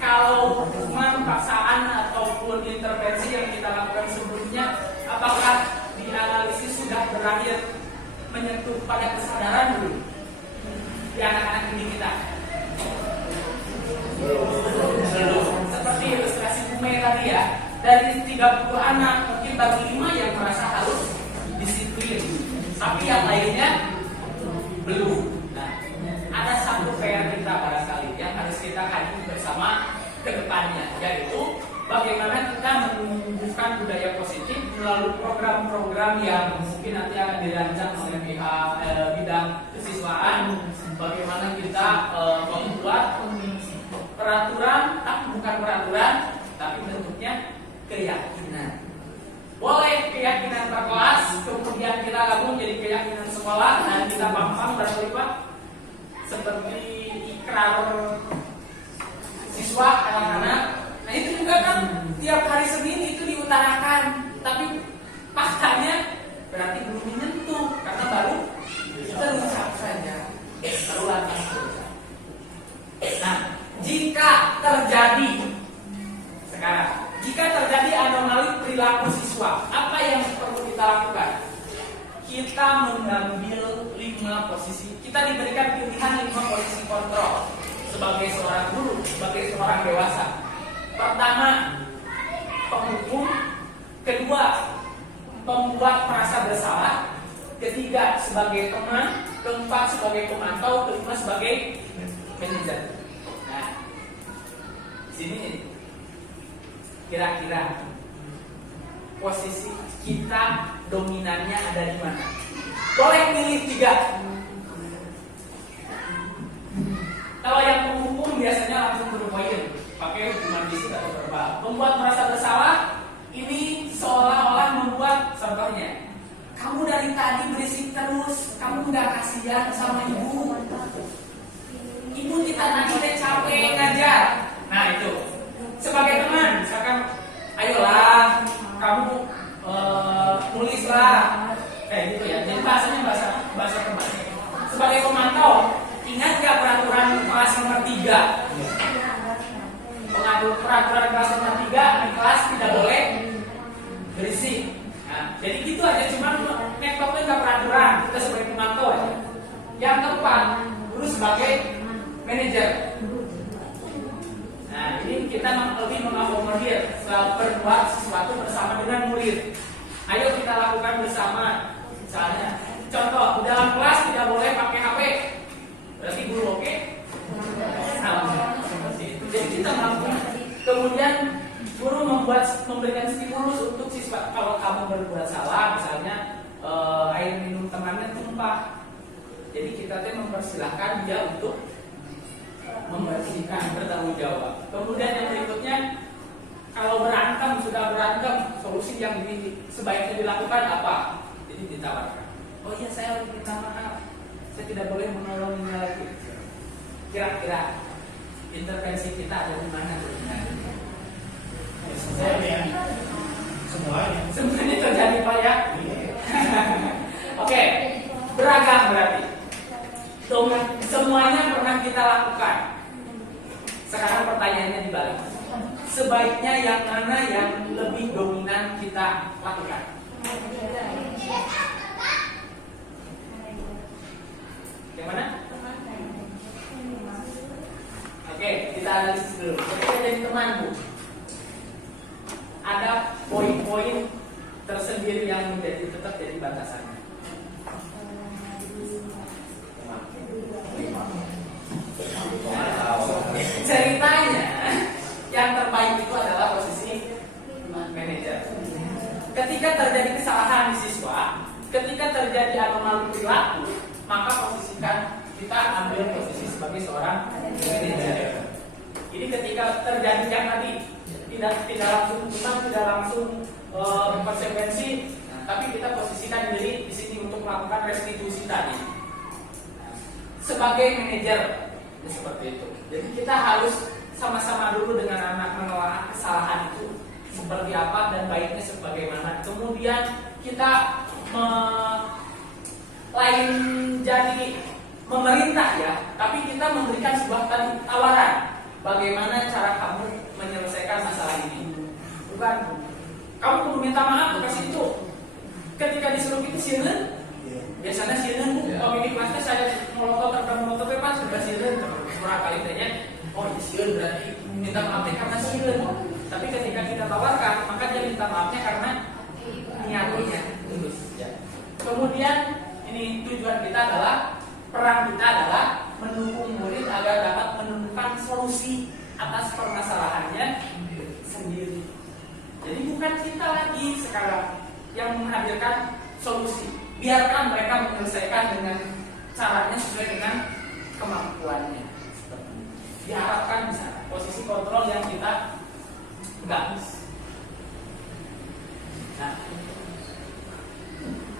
kalau hukuman, paksaan ataupun intervensi yang kita lakukan sebelumnya, apakah di analisis sudah berakhir menyentuh pada kesadaran dulu di anak-anak didik kita? Belum. Seperti ilustrasi Bume tadi ya, dari 30 anak mungkin baru 5 yang merasa harus disiplin, tapi yang lainnya belum. Nah, ada satu PR kita barangkali yang harus kita kaji bersama ke depannya, yaitu bagaimana kita menumbuhkan budaya positif melalui program-program yang mungkin nanti akan dirancang oleh pihak bidang kesiswaan. Bagaimana kita membuat peraturan, bukan peraturan, tapi bentuknya keyakinan. Boleh keyakinan per kelas, kemudian kita gabung jadi keyakinan sekolah, dan kita paham berarti Pak, seperti ikrar siswa anak-anak. Nah itu juga kan tiap hari Senin itu diutarakan, tapi faktanya berarti belum menyentuh karena baru terucap saja, baru lantas terucap. Nah, jika terjadi anomali perilaku siswa, apa yang perlu kita lakukan? Kita mengambil 5 posisi. Kita diberikan pilihan 5 posisi kontrol sebagai seorang guru, sebagai seorang dewasa. Pertama, penghukum. Kedua, membuat merasa bersalah. Ketiga, sebagai teman. Keempat, sebagai pemantau. Kelima, sebagai manajer. Nah, sini kira-kira posisi kita dominannya ada di mana? Boleh pilih 3. Kalau yang penghukum biasanya langsung berpoin, pakai hukuman fisik atau verbal. Membuat merasa bersalah, ini seolah-olah membuat, contohnya, kamu dari tadi berisik terus, kamu nggak kasihan sama ibu. Ibu kita tadi capek ngajar. Nah itu. Sebagai teman, misalkan, ayolah, kamu tulislah, kayak gitu ya. Jadi bahasanya bahasa teman. Sebagai pemantau, ingat nggak peraturan kelas nomor 3? Peraturan kelas nomor 3 di kelas tidak boleh berisik. Nah, jadi gitu aja, cuma networknya nggak peraturan. Kita sebagai pemantau aja. Yang keempat, guru sebagai manajer. Nah, ini kita lebih mengakomodir berbuat sesuatu bersama dengan murid. Ayo kita lakukan bersama. Misalnya, contoh, di dalam kelas tidak boleh pakai HP. Berarti guru oke? Sama. Jadi kita melakukan. Kemudian guru memberikan stimulus untuk siswa. Kalau kamu berbuat salah, misalnya air minum temannya tumpah, jadi kita mempersilahkan dia untuk membersihkan, bertanggung jawab. Kemudian yang berikutnya, kalau sudah berantem, solusi yang sebaiknya dilakukan apa? Jadi ditawarkan. Oh iya, saya harus minta maaf, saya tidak boleh menolongnya lagi. Kira-kira intervensi kita ada di mana? Semuanya terjadi Pak ya. Oke, beragam berarti. Semuanya pernah kita lakukan. Sekarang pertanyaannya dibalik. Sebaiknya yang mana yang lebih dominan kita lakukan? Yang mana? Oke, kita analisis dulu. Kita jadi teman, Bu. Ada poin-poin tersendiri yang tetap jadi batasannya. melalui perilaku, maka posisikan kita ambil posisi sebagai seorang manajer. Ini ketika terjadi yang tadi tidak langsung tuntutan, tidak langsung konsekuensi, tapi kita posisikan diri di sini untuk melakukan restitusi tadi. Sebagai manajer seperti itu. Jadi kita harus sama-sama dulu dengan anak menelaah kesalahan itu seperti apa dan baiknya sebagaimana. Kemudian kita lain jadi memerintah ya, tapi kita memberikan sebuah tawaran. Bagaimana cara kamu menyelesaikan masalah ini? Bukan kamu perlu minta maaf kasih itu. Ketika disuruh itu sieun, biasanya sieun bu, kalau ini kelasnya saya molotov bebas sudah sieun. Berapa kali tanya, oh ini sieun berarti minta maafnya karena sieun. Tapi ketika kita tawarkan, maka dia minta maafnya karena niatnya tulus. Ya. Kemudian ini tujuan kita adalah peran kita adalah mendukung murid agar dapat menemukan solusi atas permasalahannya sendiri. Jadi bukan kita lagi sekarang yang menghadirkan solusi. Biarkan mereka menyelesaikan dengan caranya sesuai dengan kemampuannya. Diharapkan bisa posisi kontrol yang kita enggak. Nah,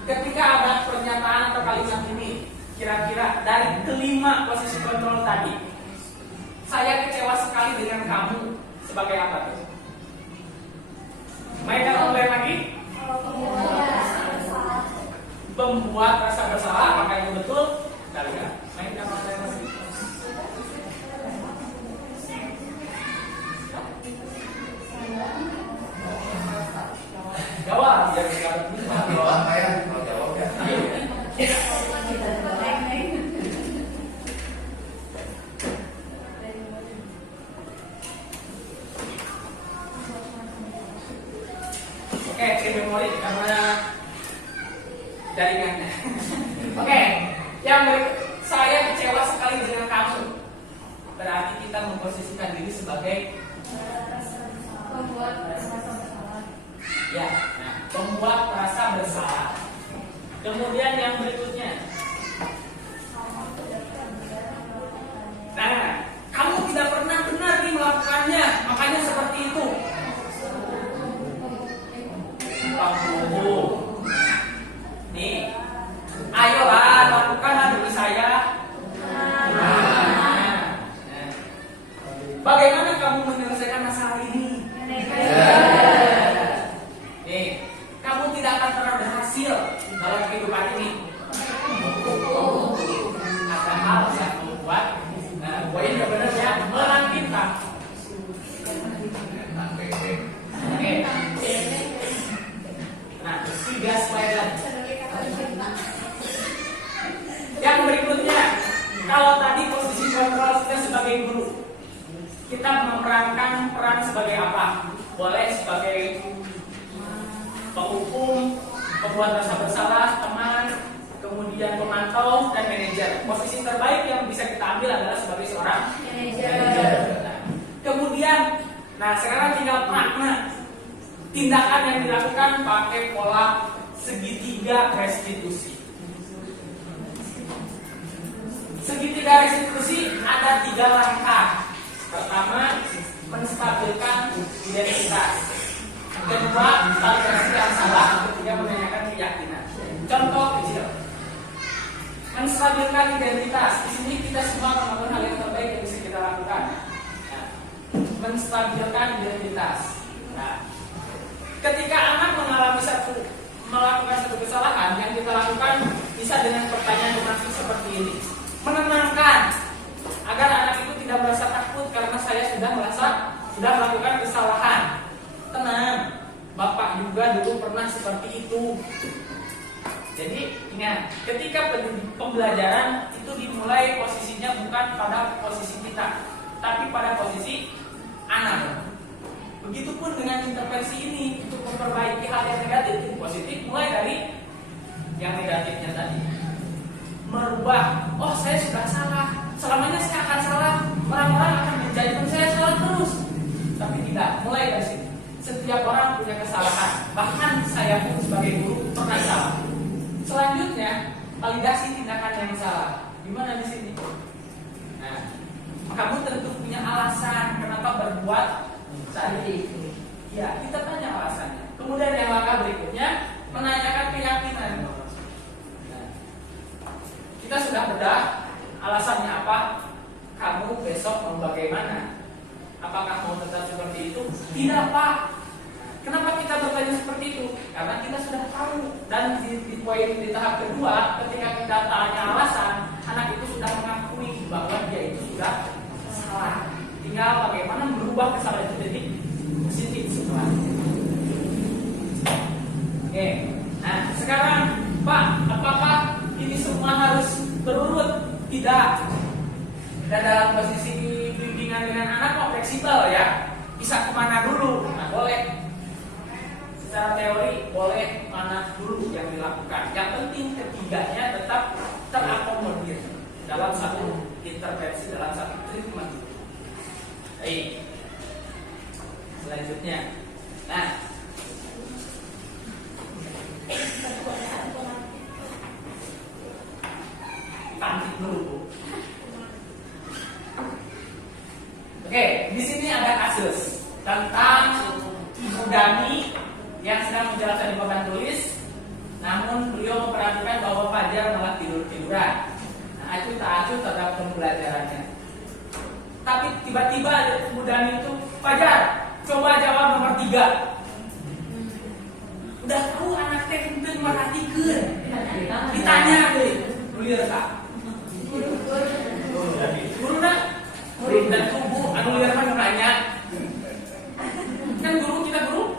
ketika ada pernyataan atau kalimat ini, kira-kira dari kelima posisi kontrol tadi, saya kecewa sekali dengan kamu sebagai apa tuh? Mainkan ulang lagi. Membuat rasa bersalah, apakah itu betul? Kali ya. Mainkan ulang lagi. Jawab, biar kita Jawab ya, kalau jawab ya. Oke, tim memori karena jaringannya. Oke, yang saya kecewa sekali dengan kamu. Berarti kita memposisikan diri sebagai Membuat rasa bersalah. ya, nah, pembuat rasa bersalah. Kemudian yang berikutnya, nah, kamu tidak pernah benar nih melakukannya, makanya seperti itu. Nih, ayolah lakukan demi saya. Nah, bagaimana kamu menyelesaikan masalah ini? Nih, kamu tidak akan pernah berhasil dalam kehidupan ini. Ada hal yang membuat, nah, poin yang benar ya, menang kita. Oke. Nah, 3 slide lagi. Yang berikutnya, kalau tadi posisi kontrol kita sebagai guru, kita memerankan peran sebagai apa? Boleh sebagai penghukum, pembuat rasa bersalah, teman, kemudian pemantau, dan manajer. Posisi terbaik yang bisa kita ambil adalah sebagai seorang manajer. Kemudian, nah sekarang tinggal makna. Tindakan yang dilakukan pakai pola segitiga restitusi. Segitiga restitusi ada 3 langkah. Pertama, menstabilkan identitas. Kedua, validasi yang salah. Ketiga, menanyakan keyakinan. Contoh kecil. Menstabilkan identitas. Di sini kita semua melakukan hal yang terbaik yang bisa kita lakukan. Nah, menstabilkan identitas. Nah, ketika anak melakukan satu kesalahan, yang kita lakukan bisa dengan pertanyaan donasi seperti ini. Menenangkan agar anak itu tidak merasa takut karena saya sudah melakukan kesalahan. Tenang, Bapak juga dulu pernah seperti itu. Jadi ingat, ketika pembelajaran itu dimulai posisinya bukan pada posisi kita, tapi pada posisi anak. Begitupun dengan intervensi ini untuk memperbaiki hal yang negatif, positif mulai dari yang negatifnya tadi. Merubah, oh saya sudah salah, selamanya saya akan salah, orang-orang akan menjadikan saya salah terus. Tapi tidak, mulai dari sini. Setiap orang punya kesalahan, bahkan saya pun sebagai guru pernah salah. Selanjutnya, Apakah mau tetap seperti itu? Tidak, Pak. Kenapa kita bertanya seperti itu? Karena kita sudah tahu, dan di poin di tahap kedua, ketika kita tanya alasan, anak itu sudah mengakui bahwa dia itu sudah salah. Tinggal bagaimana merubah kesalahan itu jadi positif setelah. Oke. Nah, sekarang Pak, apakah ini semua harus berurut? Tidak. Dan dalam posisi bimbingan dengan anak kok fleksibel ya, bisa kemana dulu? Nah, boleh. Secara teori boleh mana dulu yang dilakukan. Yang penting ketiganya tetap terakomodir dalam satu intervensi, dalam satu treatment. Baik. Selanjutnya, nah, cantik dulu, Bu. Oke, di sini ada kasus tentang Ibu Dani yang sedang menjelaskan di papan tulis, namun beliau memperhatikan bahwa Fajar malah tidur-tiduran. Nah, acuh tak acuh terhadap pembelajarannya. Tapi tiba-tiba Ibu Dani itu, Fajar, coba jawab nomor 3. Udah tahu anak teh itu merhatikan, ditanya deh, nulir tak? Guru nak, dan tubuh, anu liar mah nanya. Kan guru kita guru.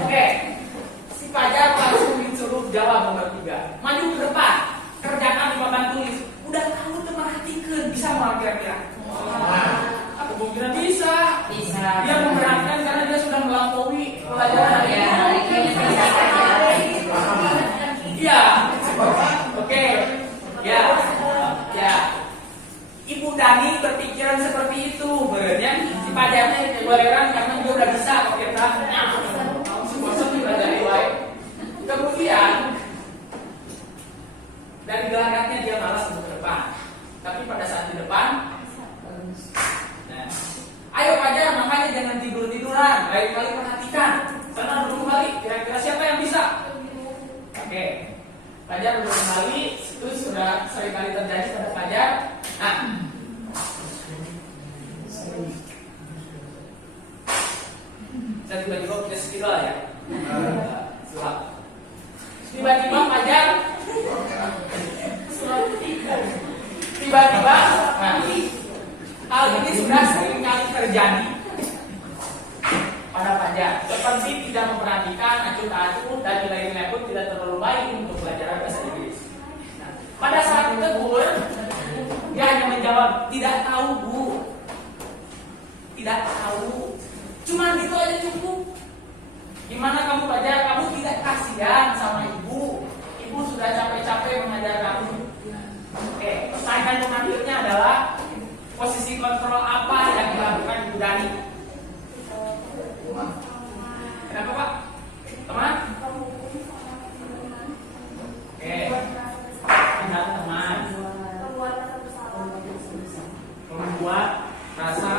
Oke, si Fajar langsung disuruh jawab nomor 3. Maju ke depan, kerjakan di papan tulis. Udah tahu tuh merhatikan, bisa mau kira-kira? Aku kira bisa. Dia memperhatikan karena dia sudah melampaui pelajaran. Iya. Oke. Ya. Ibu Dani berpikiran seperti itu, berarti si Fajarnya keluaran karena dia udah bisa, oke tak? Langsung belajar baik. Kemudian dari gelagatnya dia malas untuk ke depan, tapi pada saat di depan, nah, ayo Fajar, makanya jangan tidur-tiduran, lain kali perhatikan, karena duduk kembali, kira-kira siapa yang bisa? Oke. Fajar duduk kembali, itu sudah sering kali terjadi pada Fajar. Nah, saya tiba-tiba punya skill ya, sulap. Tiba-tiba Fajar, tiba-tiba, nah, hal ini sudah sering kali terjadi pada Fajar. Seperti tidak memperhatikan acuh-acuh dan nilai-nilai pun tidak terlalu baik untuk pelajaran bahasa Inggris. Nah, pada saat ditegur, dia hanya menjawab, tidak tahu Bu, tidak tahu. Cuma gitu aja cukup. Gimana kamu Fajar? Kamu tidak kasihan sama ibu? Ibu sudah capek-capek mengajar kamu. Oke, pertanyaan selanjutnya adalah posisi kontrol apa yang dilakukan Ibu Dani? Kenapa Pak? Teman? Oke, tinggal teman. Membuat rasa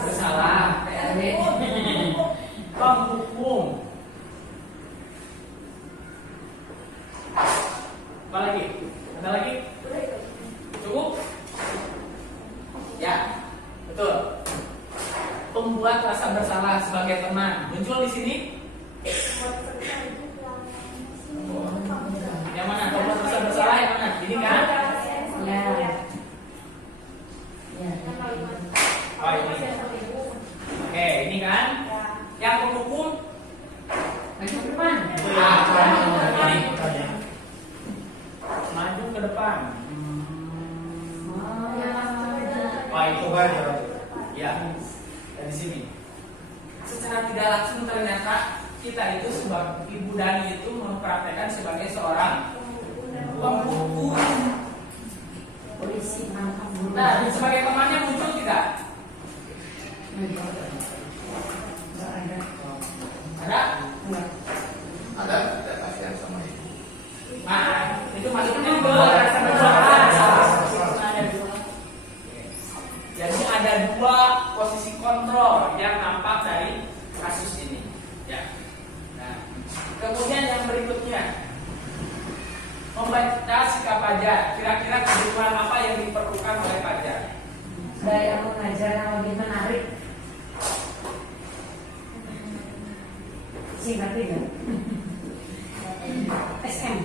bersalah. Penghukum. Apa lagi? Ada lagi? Cukup? Ya, betul. Pembuat rasa bersalah sebagai teman muncul di sini. Yang mana? Pembuat rasa bersalah yang mana? Ini kan? Oh ini. Oke, ini kan? Yang penghukum maju ke depan. Maju ke depan. Oh itu ya. Dari sini. Secara tidak langsung ternyata kita itu sebagai Ibu Dani itu mempraktekkan sebagai seorang penghukum. Polisi mantap. Nah, sebagai temannya muncul tidak? Ada? Ada tidak kasihan sama ibu. Nah, itu maksudnya rasa bersalah. Jadi ada dua posisi kontrol yang nampak dari kasus ini. Ya. Nah, kemudian yang berikutnya, membaca sikap Fajar. Kira-kira kebutuhan apa yang diperlukan oleh Fajar? gaya mengajar yang lebih menarik. Singkat tidak? SM.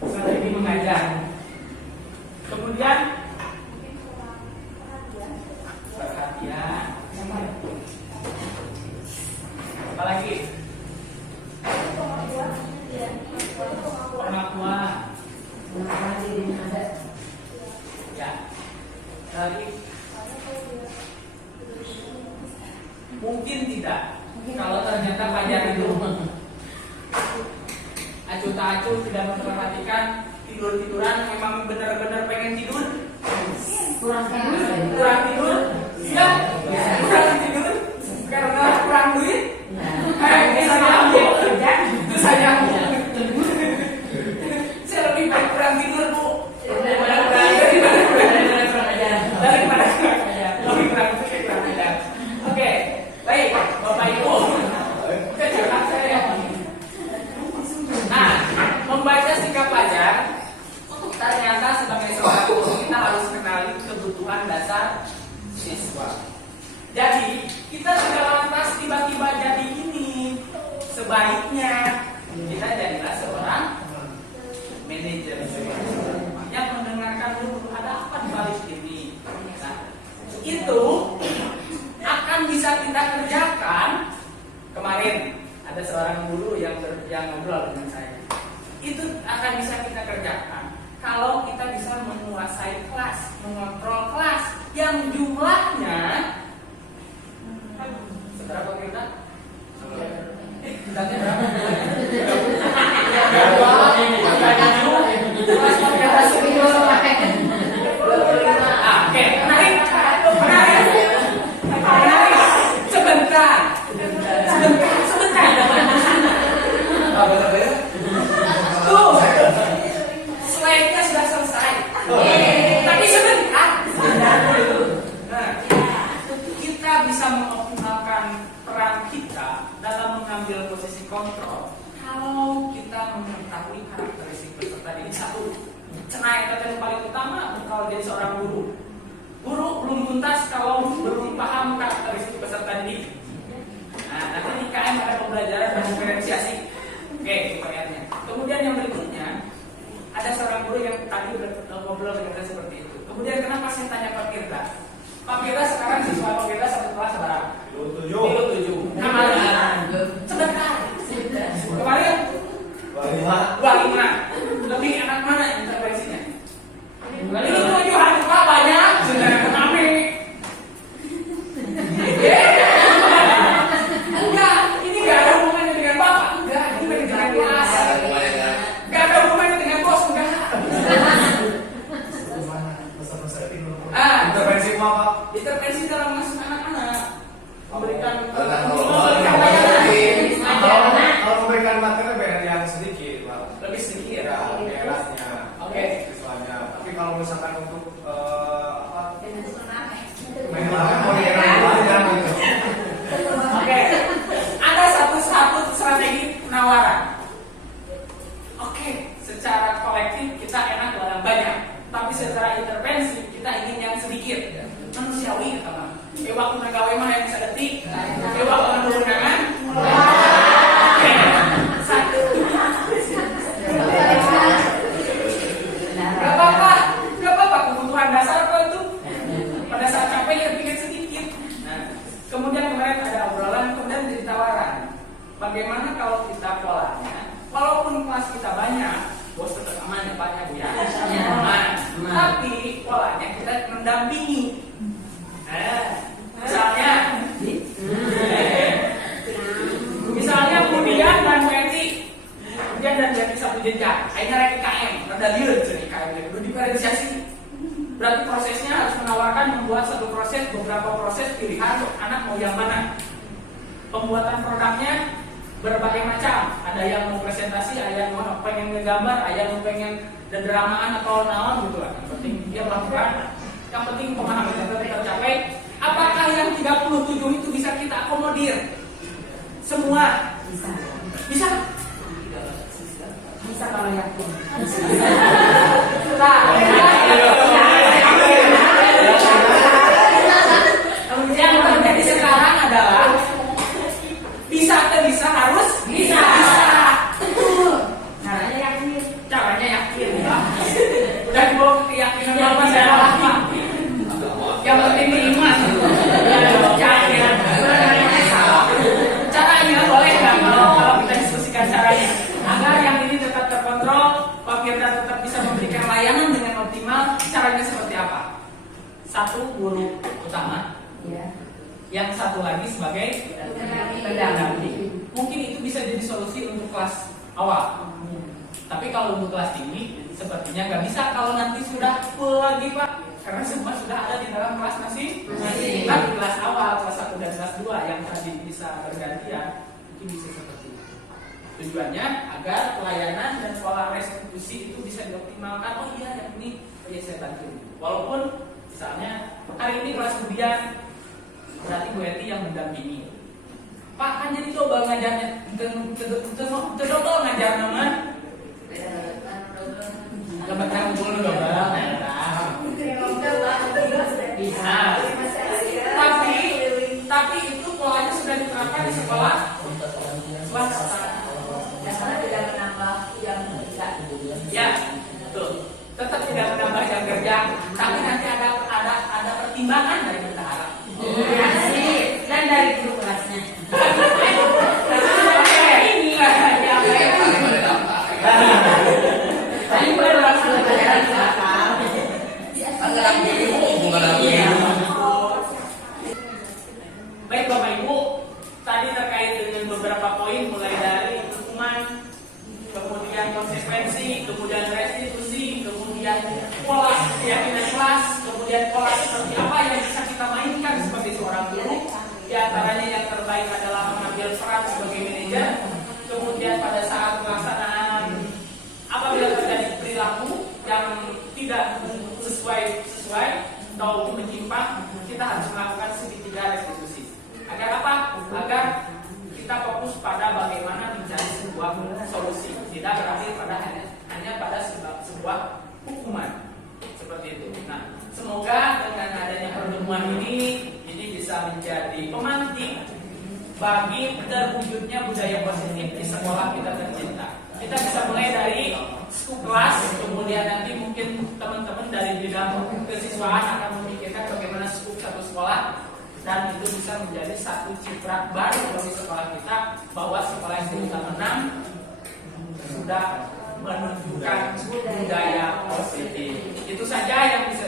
Strategi mengajar. Kemudian perhatian. Apa lagi? Pengakuan. Pengakuan dirinya ada. Ya. Lagi. Mungkin tidak. Kalau ternyata pelajar itu acuh tak acuh tidak memperhatikan tidur-tiduran, memang benar-benar pengen tidur, Kurang tidur. kurang tidur, iya, kurang tidur karena kurang duit. Itu saya saya lebih baik kurang tidur, Bu, daripada kurang ajar. Oke, baik, Bapak Ibu. Kecelakaan saya. Nah, membaca sikap pelajar ternyata sebagai seorang guru kita harus kenali kebutuhan dasar siswa. Jadi kita tidak lantas tiba-tiba jadi ini. Sebaiknya kita jadilah seorang manajer yang mendengarkan dulu ada apa di balik ini. Nah, itu akan bisa kita kerjakan. Kemarin ada seorang guru yang ngobrol dengan saya. Itu akan bisa kita kerjakan kalau kita bisa menguasai kelas, mengontrol kelas yang jumlahnya seberapa kita? Kita berapa? Oke, menarik. Sebentar. Tuh, slide-nya sudah selesai. Tapi sebentar. Nah, kita bisa mengoptimalkan peran kita dalam mengambil posisi kontrol kalau kita mengetahui karakteristik peserta didik. Satu, cenah yang paling utama kalau jadi seorang guru. Guru belum tuntas kalau belum paham karakteristik peserta didik. Nah, nanti di KM ada pembelajaran dan diferensiasi. Oke, pertanyaannya. Kemudian yang berikutnya, ada seorang guru yang tadi ngobrol dengan saya seperti itu. Kemudian kenapa saya tanya Pak Firda? Pak Firda sekarang siswa Pak Firda satu kelas berapa? 27. Namanya? Sebentar. Kemarin? 25. Lebih enak mana intervensinya? Ini 7 hari Pak banyak. Sudah rame. Enggak, ini nggak ada hubungannya dengan Bapak. Enggak, ini manajemen kelas. Nggak ada hubungannya dengan bos. Enggak. Intervensi apa, Pak? Intervensi dalam mengasuh anak-anak, memberikan Kalau memberikan materi BR yang sedikit, Pak. lebih sedikit. Ya, BR-nya. Oke. Siswanya. Tapi kalau misalkan untuk apa? Oke. Ada satu strategi penawaran. Oke, secara kolektif kita enak dalam banyak, tapi secara intervensi kita ingin yang sedikit. Manusiawi kata Bang. Waktu nagawe mah yang bisa detik. Waktu ngeundangan. Oke. Satu. Gak apa-apa kebutuhan dasar kok itu. Pada saat capek ya pikir sedikit. Nah, kemudian kemarin ada obrolan, kemudian jadi tawaran. Bagaimana kalau kita polanya, walaupun kelas kita banyak, bos tetap aman ya Pak ya Bu ya. Aman. Tapi polanya kita mendampingi. Misalnya Budian dan Weti, Budian dan Weti satu jenjang. Akhirnya rek IKM, rada liur jadi IKM udah diferensiasi. Berarti prosesnya harus menawarkan membuat satu proses, beberapa proses pilihan anak mau yang mana. Pembuatan produknya berbagai macam. Ada yang mau presentasi, ada yang mau pengen ngegambar, ada yang mau pengen dramaaan atau naon gitu lah. Yang penting dia melakukan. Yang penting pemahaman kita tercapai. Apakah yang 37 itu bisa kita akomodir? Semua bisa. Bisa? Bisa kalau yakin. satu guru utama, Ya. yang satu lagi sebagai pendamping. Mungkin itu bisa jadi solusi untuk kelas awal. Tapi kalau untuk kelas tinggi sepertinya nggak bisa kalau nanti sudah full lagi Pak, karena semua sudah ada di dalam kelas masing-masing. Kan di kelas awal, kelas 1 dan kelas 2 yang tadi bisa bergantian, mungkin bisa seperti itu. Tujuannya agar pelayanan dan pola restitusi itu bisa dioptimalkan. Oh iya, yang ini saya bantu. Walaupun misalnya hari ini kelas kemudian berarti Bu Eti yang mendampingi. Pak kan jadi coba ngajarnya, kedodol ngajar nama. Lebatkan dulu coba. Bisa. Tapi itu polanya sudah diterapkan di sekolah swasta. Karena tidak menambah yang kerja. Ya, betul. Tetap tidak menambah jam kerja, tapi nanti ada pertimbangan dari bendahara. Dan dari guru kelasnya. Ini yang paling pada daftar. Paling berat pelajaran belakang. Kan nggak ada guru, bukan ada guru. Baik Bapak Ibu, tadi terkait dengan beberapa poin mulai dari hukuman, kemudian konsekuensi, kemudian restitusi, kemudian pola keyakinan kelas, kemudian pola seperti apa yang bisa kita mainkan sebagai seorang guru. Di antaranya yang terbaik adalah mengambil peran sebagai manajer. Kemudian pada saat pelaksanaan, apabila terjadi perilaku yang tidak sesuai atau menyimpang, kita harus melakukan segitiga restitusi. Agar apa? Agar kita fokus pada bagaimana mencari sebuah solusi, tidak berakhir pada hanya pada sebuah hukuman seperti itu. Nah, semoga dengan adanya pertemuan ini bisa menjadi pemantik bagi terwujudnya budaya positif di sekolah kita tercinta. Kita bisa mulai dari school kelas, kemudian nanti mungkin teman-teman dari bidang kesiswaan akan memikirkan bagaimana school satu sekolah, dan itu bisa menjadi satu ciprat baru bagi sekolah kita bahwa sekolah SD Utama 6 sudah menunjukkan budaya positif. Itu saja yang bisa